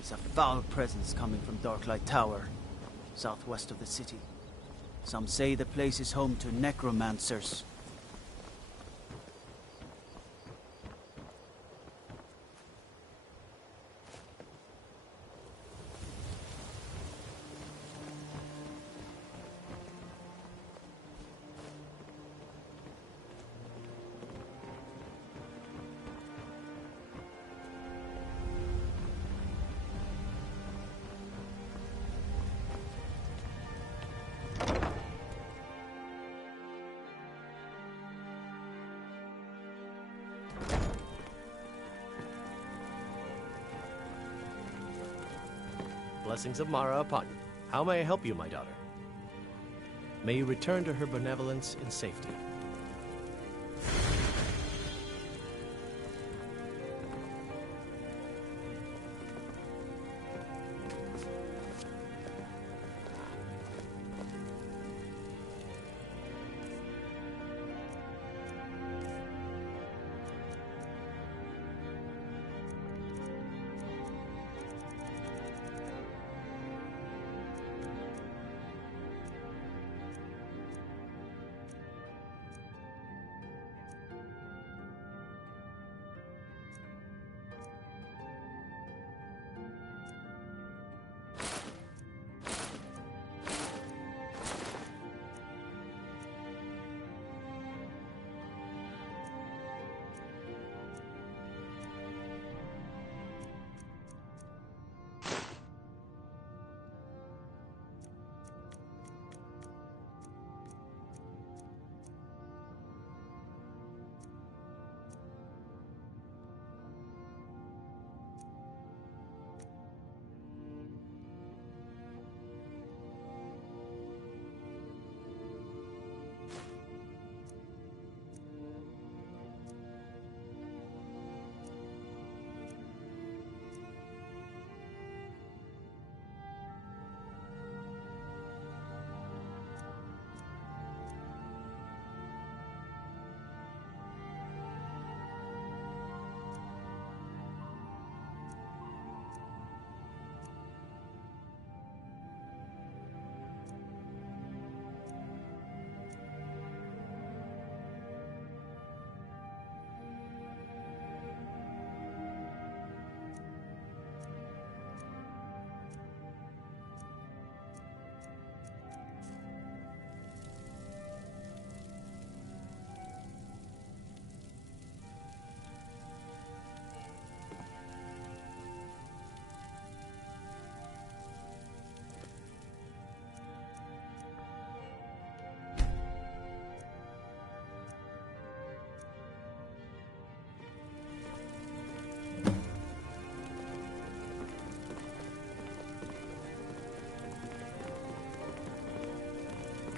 There's a foul presence coming from Darklight Tower, southwest of the city. Some say the place is home to necromancers. Blessings of Mara upon you. How may I help you, my daughter? May you return to her benevolence in safety.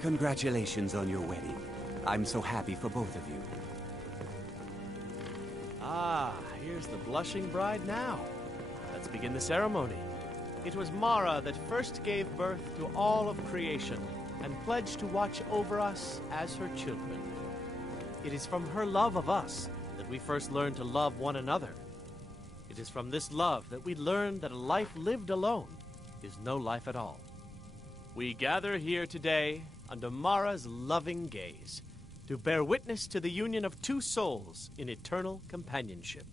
Congratulations on your wedding. I'm so happy for both of you. Ah, here's the blushing bride now. Let's begin the ceremony. It was Mara that first gave birth to all of creation and pledged to watch over us as her children. It is from her love of us that we first learned to love one another. It is from this love that we learn that a life lived alone is no life at all. We gather here today under Mara's loving gaze to bear witness to the union of two souls in eternal companionship.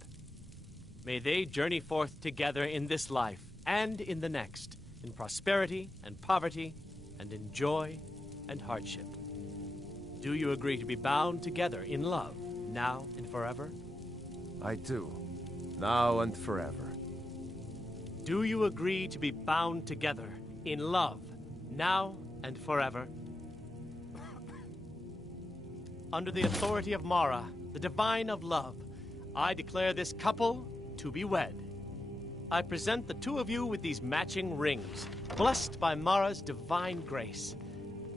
May they journey forth together in this life and in the next, in prosperity and poverty, and in joy and hardship. Do you agree to be bound together in love, now and forever? I do. Now and forever. Do you agree to be bound together in love, now and forever? Under the authority of Mara, the divine of love, I declare this couple to be wed. I present the two of you with these matching rings, blessed by Mara's divine grace.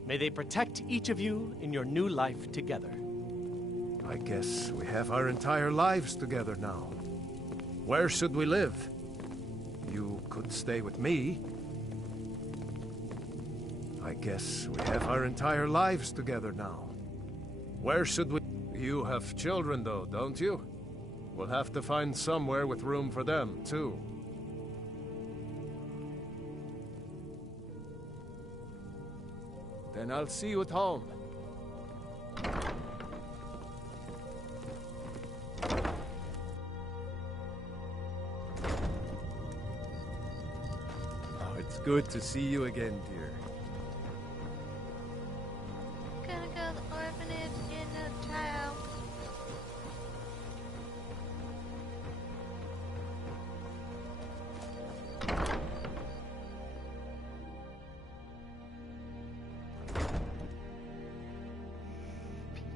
May they protect each of you in your new life together. I guess we have our entire lives together now. Where should we live? You could stay with me. I guess we have our entire lives together now. Where should we... You have children, though, don't you? We'll have to find somewhere with room for them, too. Then I'll see you at home. Oh, it's good to see you again, dear. Gonna go to the orphanage in a child.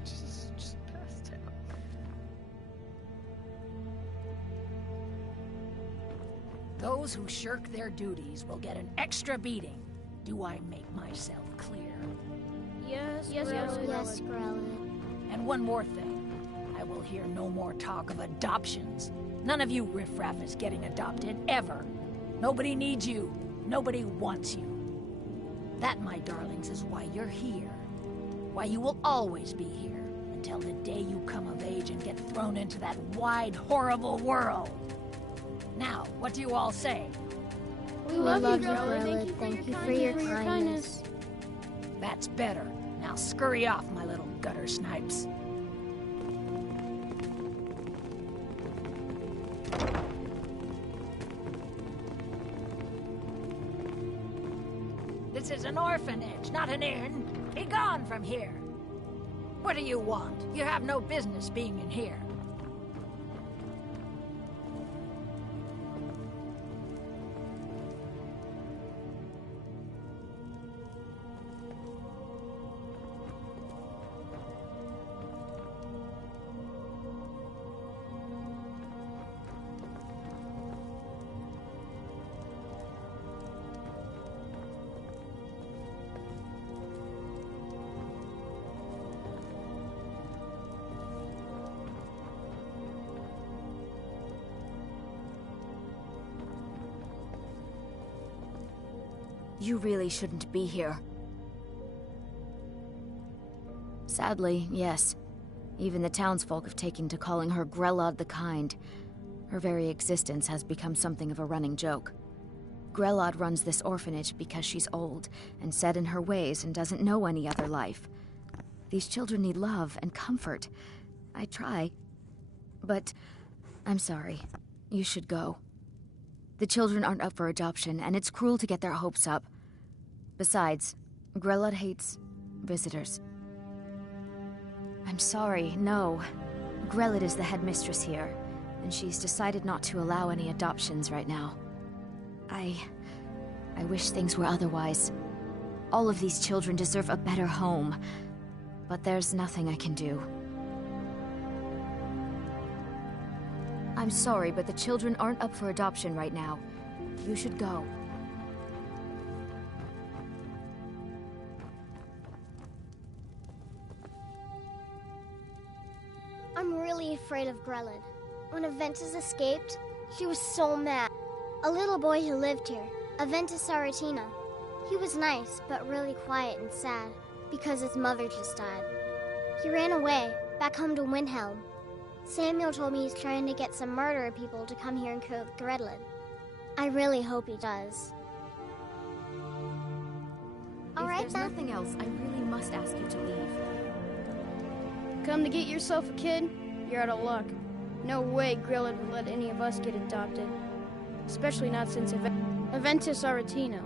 Just passed out. Those who shirk their duties will get an extra beating. Do I make myself clear? Yes, Grelin. And one more thing. I will hear no more talk of adoptions. None of you riffraff is getting adopted, ever. Nobody needs you. Nobody wants you. That, my darlings, is why you're here. Why you will always be here, until the day you come of age and get thrown into that wide, horrible world. Now, what do you all say? We love you, Grelin. Thank you for your kindness. That's better. Now scurry off, my little gutter snipes. This is an orphanage, not an inn. Be gone from here. What do you want? You have no business being in here. You really shouldn't be here. Sadly, yes. Even the townsfolk have taken to calling her Grelod the Kind. Her very existence has become something of a running joke. Grelod runs this orphanage because she's old and set in her ways and doesn't know any other life. These children need love and comfort. I try. But I'm sorry. You should go. The children aren't up for adoption, and it's cruel to get their hopes up. Besides, Grelod hates visitors. I'm sorry, no. Grelod is the headmistress here, and she's decided not to allow any adoptions right now. I wish things were otherwise. All of these children deserve a better home, but there's nothing I can do. I'm sorry, but the children aren't up for adoption right now. You should go. I'm really afraid of Grelin. When Aventus escaped, she was so mad. A little boy who lived here, Aventus Aretino. He was nice, but really quiet and sad, because his mother just died. He ran away, back home to Windhelm. Samuel told me he's trying to get some murderer people to come here and kill Grelin. I really hope he does. If there's nothing else, I really must ask you to leave. Come to get yourself a kid? You're out of luck. No way Grelin would let any of us get adopted. Especially not since Aventus Aretino.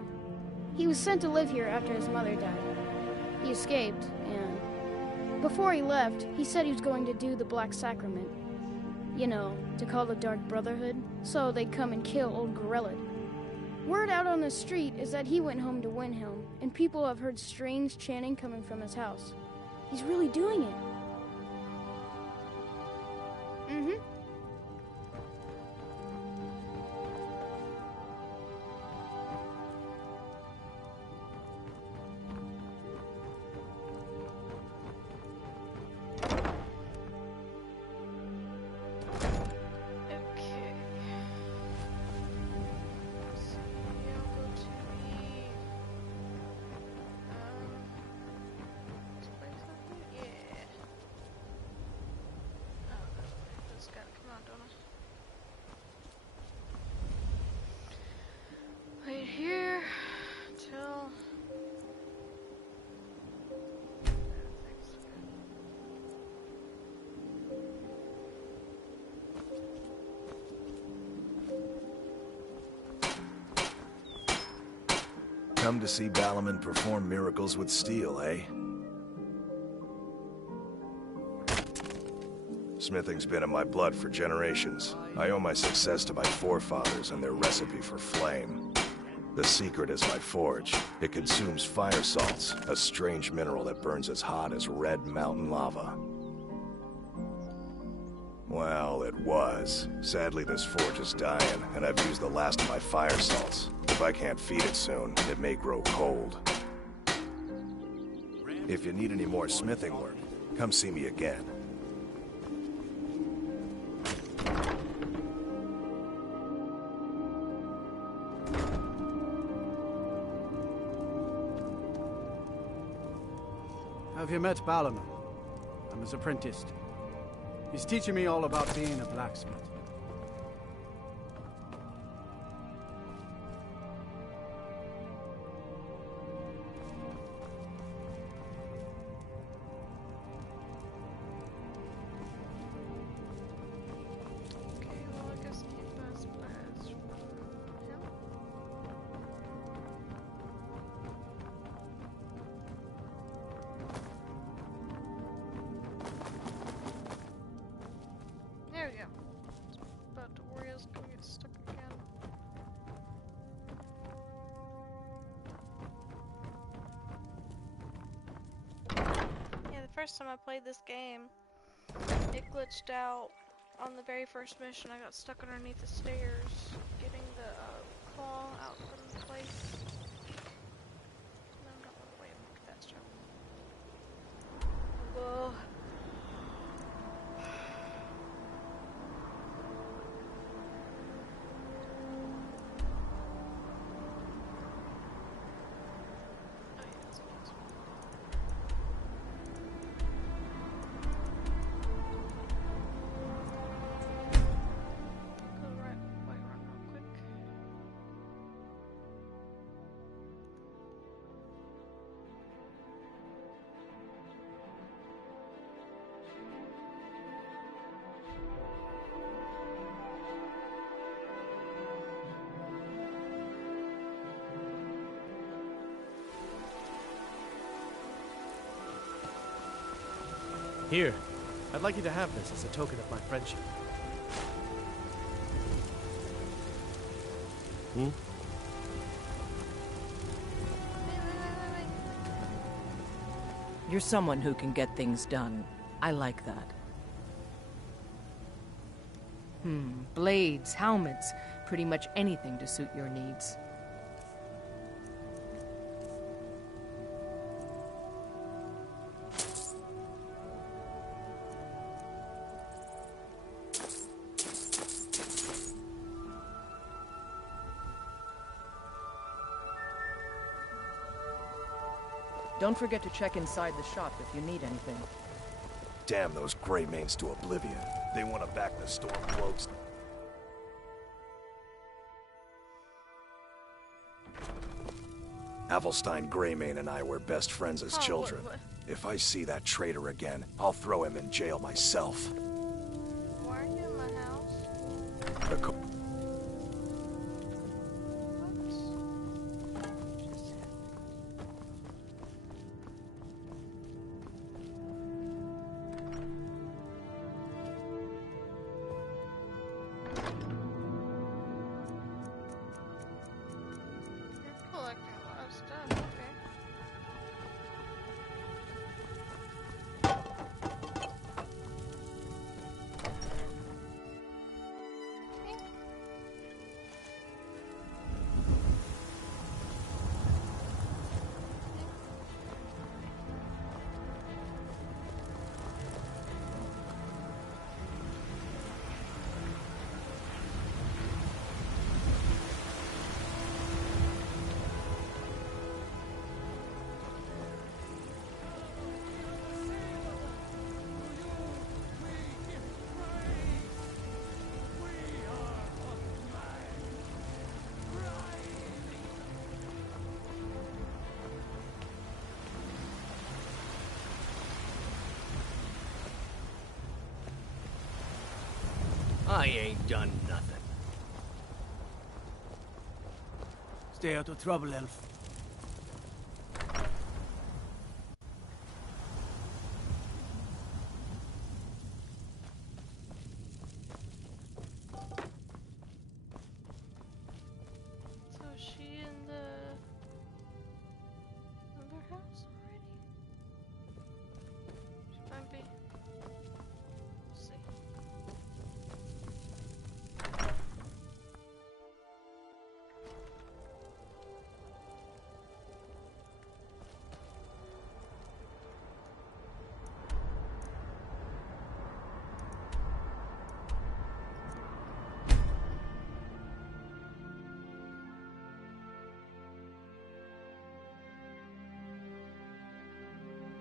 He was sent to live here after his mother died. He escaped, and before he left, he said he was going to do the Black Sacrament. You know, to call the Dark Brotherhood, so they'd come and kill old Grelin. Word out on the street is that he went home to Windhelm, and people have heard strange chanting coming from his house. He's really doing it. Mm-hmm. Wait here till Come to see Balaman perform miracles with steel, eh? Smithing's been in my blood for generations. I owe my success to my forefathers and their recipe for flame. The secret is my forge. It consumes fire salts, a strange mineral that burns as hot as red mountain lava. Well, it was. Sadly, this forge is dying, and I've used the last of my fire salts. If I can't feed it soon, it may grow cold. If you need any more smithing work, come see me again. Have you met Balaman? I'm his apprentice. He's teaching me all about being a blacksmith. there we go. But Oriole's gonna get stuck again. Yeah, the first time I played this game, it glitched out on the very first mission. I got stuck underneath the stairs, getting the claw out from the place. No, not all the way. That's true. Whoa. Here, I'd like you to have this as a token of my friendship. Hmm? You're someone who can get things done. I like that. Blades, helmets, pretty much anything to suit your needs. Don't forget to check inside the shop if you need anything. Damn those Greymanes to oblivion. They want to back the Stormcloaks. Avelstein Greymane and I were best friends as children. If I see that traitor again, I'll throw him in jail myself. Why are you in my house? You're collecting a lot of stuff, okay. I ain't done nothing. Stay out of trouble, Elf. So is she in the other house already? She might be. Let's see.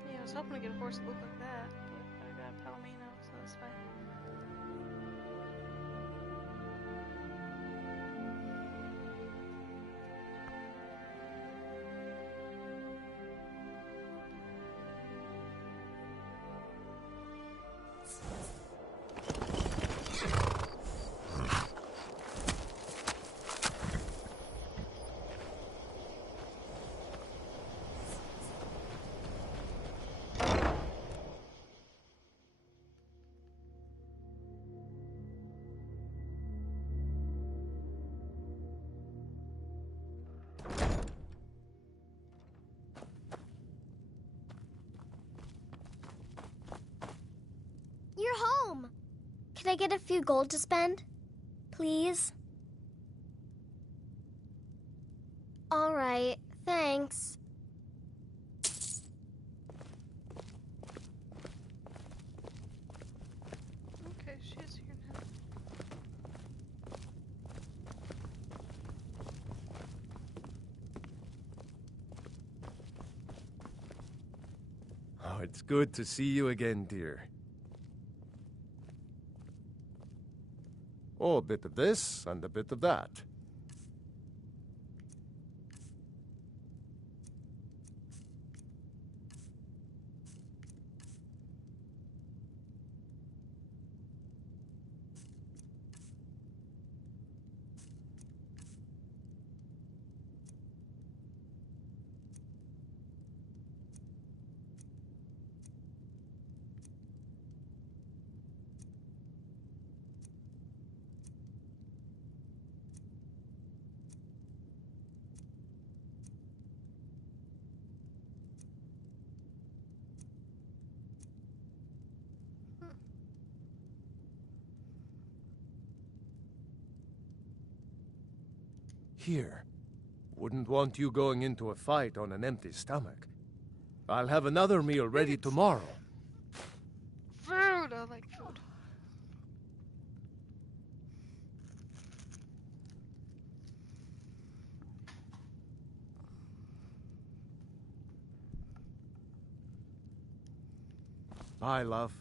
Yeah, I was hoping to get a horse that looked like that, but I got a Palomino, so that's fine. You're home! Can I get a few gold to spend? Please? Alright, thanks. Okay, she's here now. Oh, it's good to see you again, dear. Oh, a bit of this and a bit of that. Here. Wouldn't want you going into a fight on an empty stomach. I'll have another meal ready tomorrow. Food! I like food. Bye, love.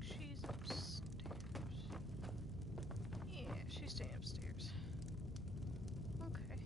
She's upstairs. Yeah, she's staying upstairs. Okay.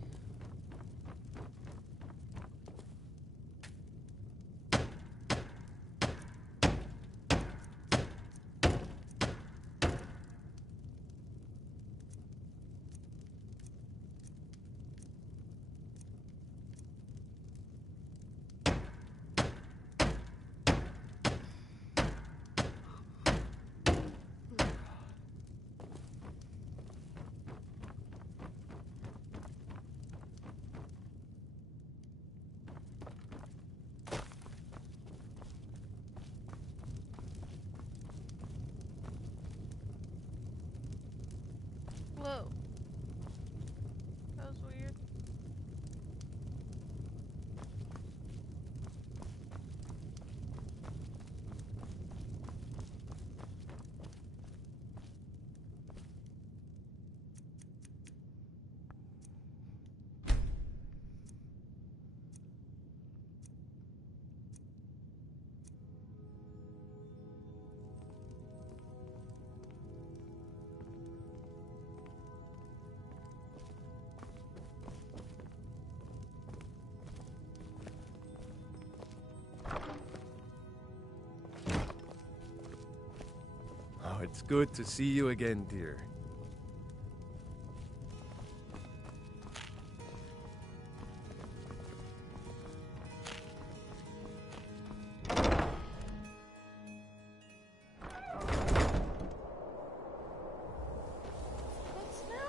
Whoa. That was weird. Oh, it's good to see you again, dear. That's nice.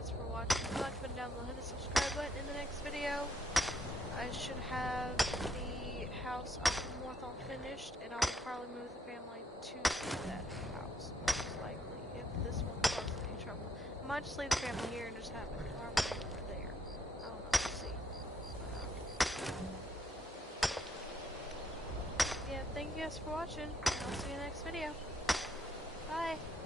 guys for watching. If you like the video down below, hit the subscribe button. In the next video, I should have the house up north all finished, and I will probably move the family to that house, most likely, if this one causes any trouble. I might just leave the family here and just have it farm over there. I don't know, we'll see. Yeah, thank you guys for watching, and I'll see you in the next video. Bye!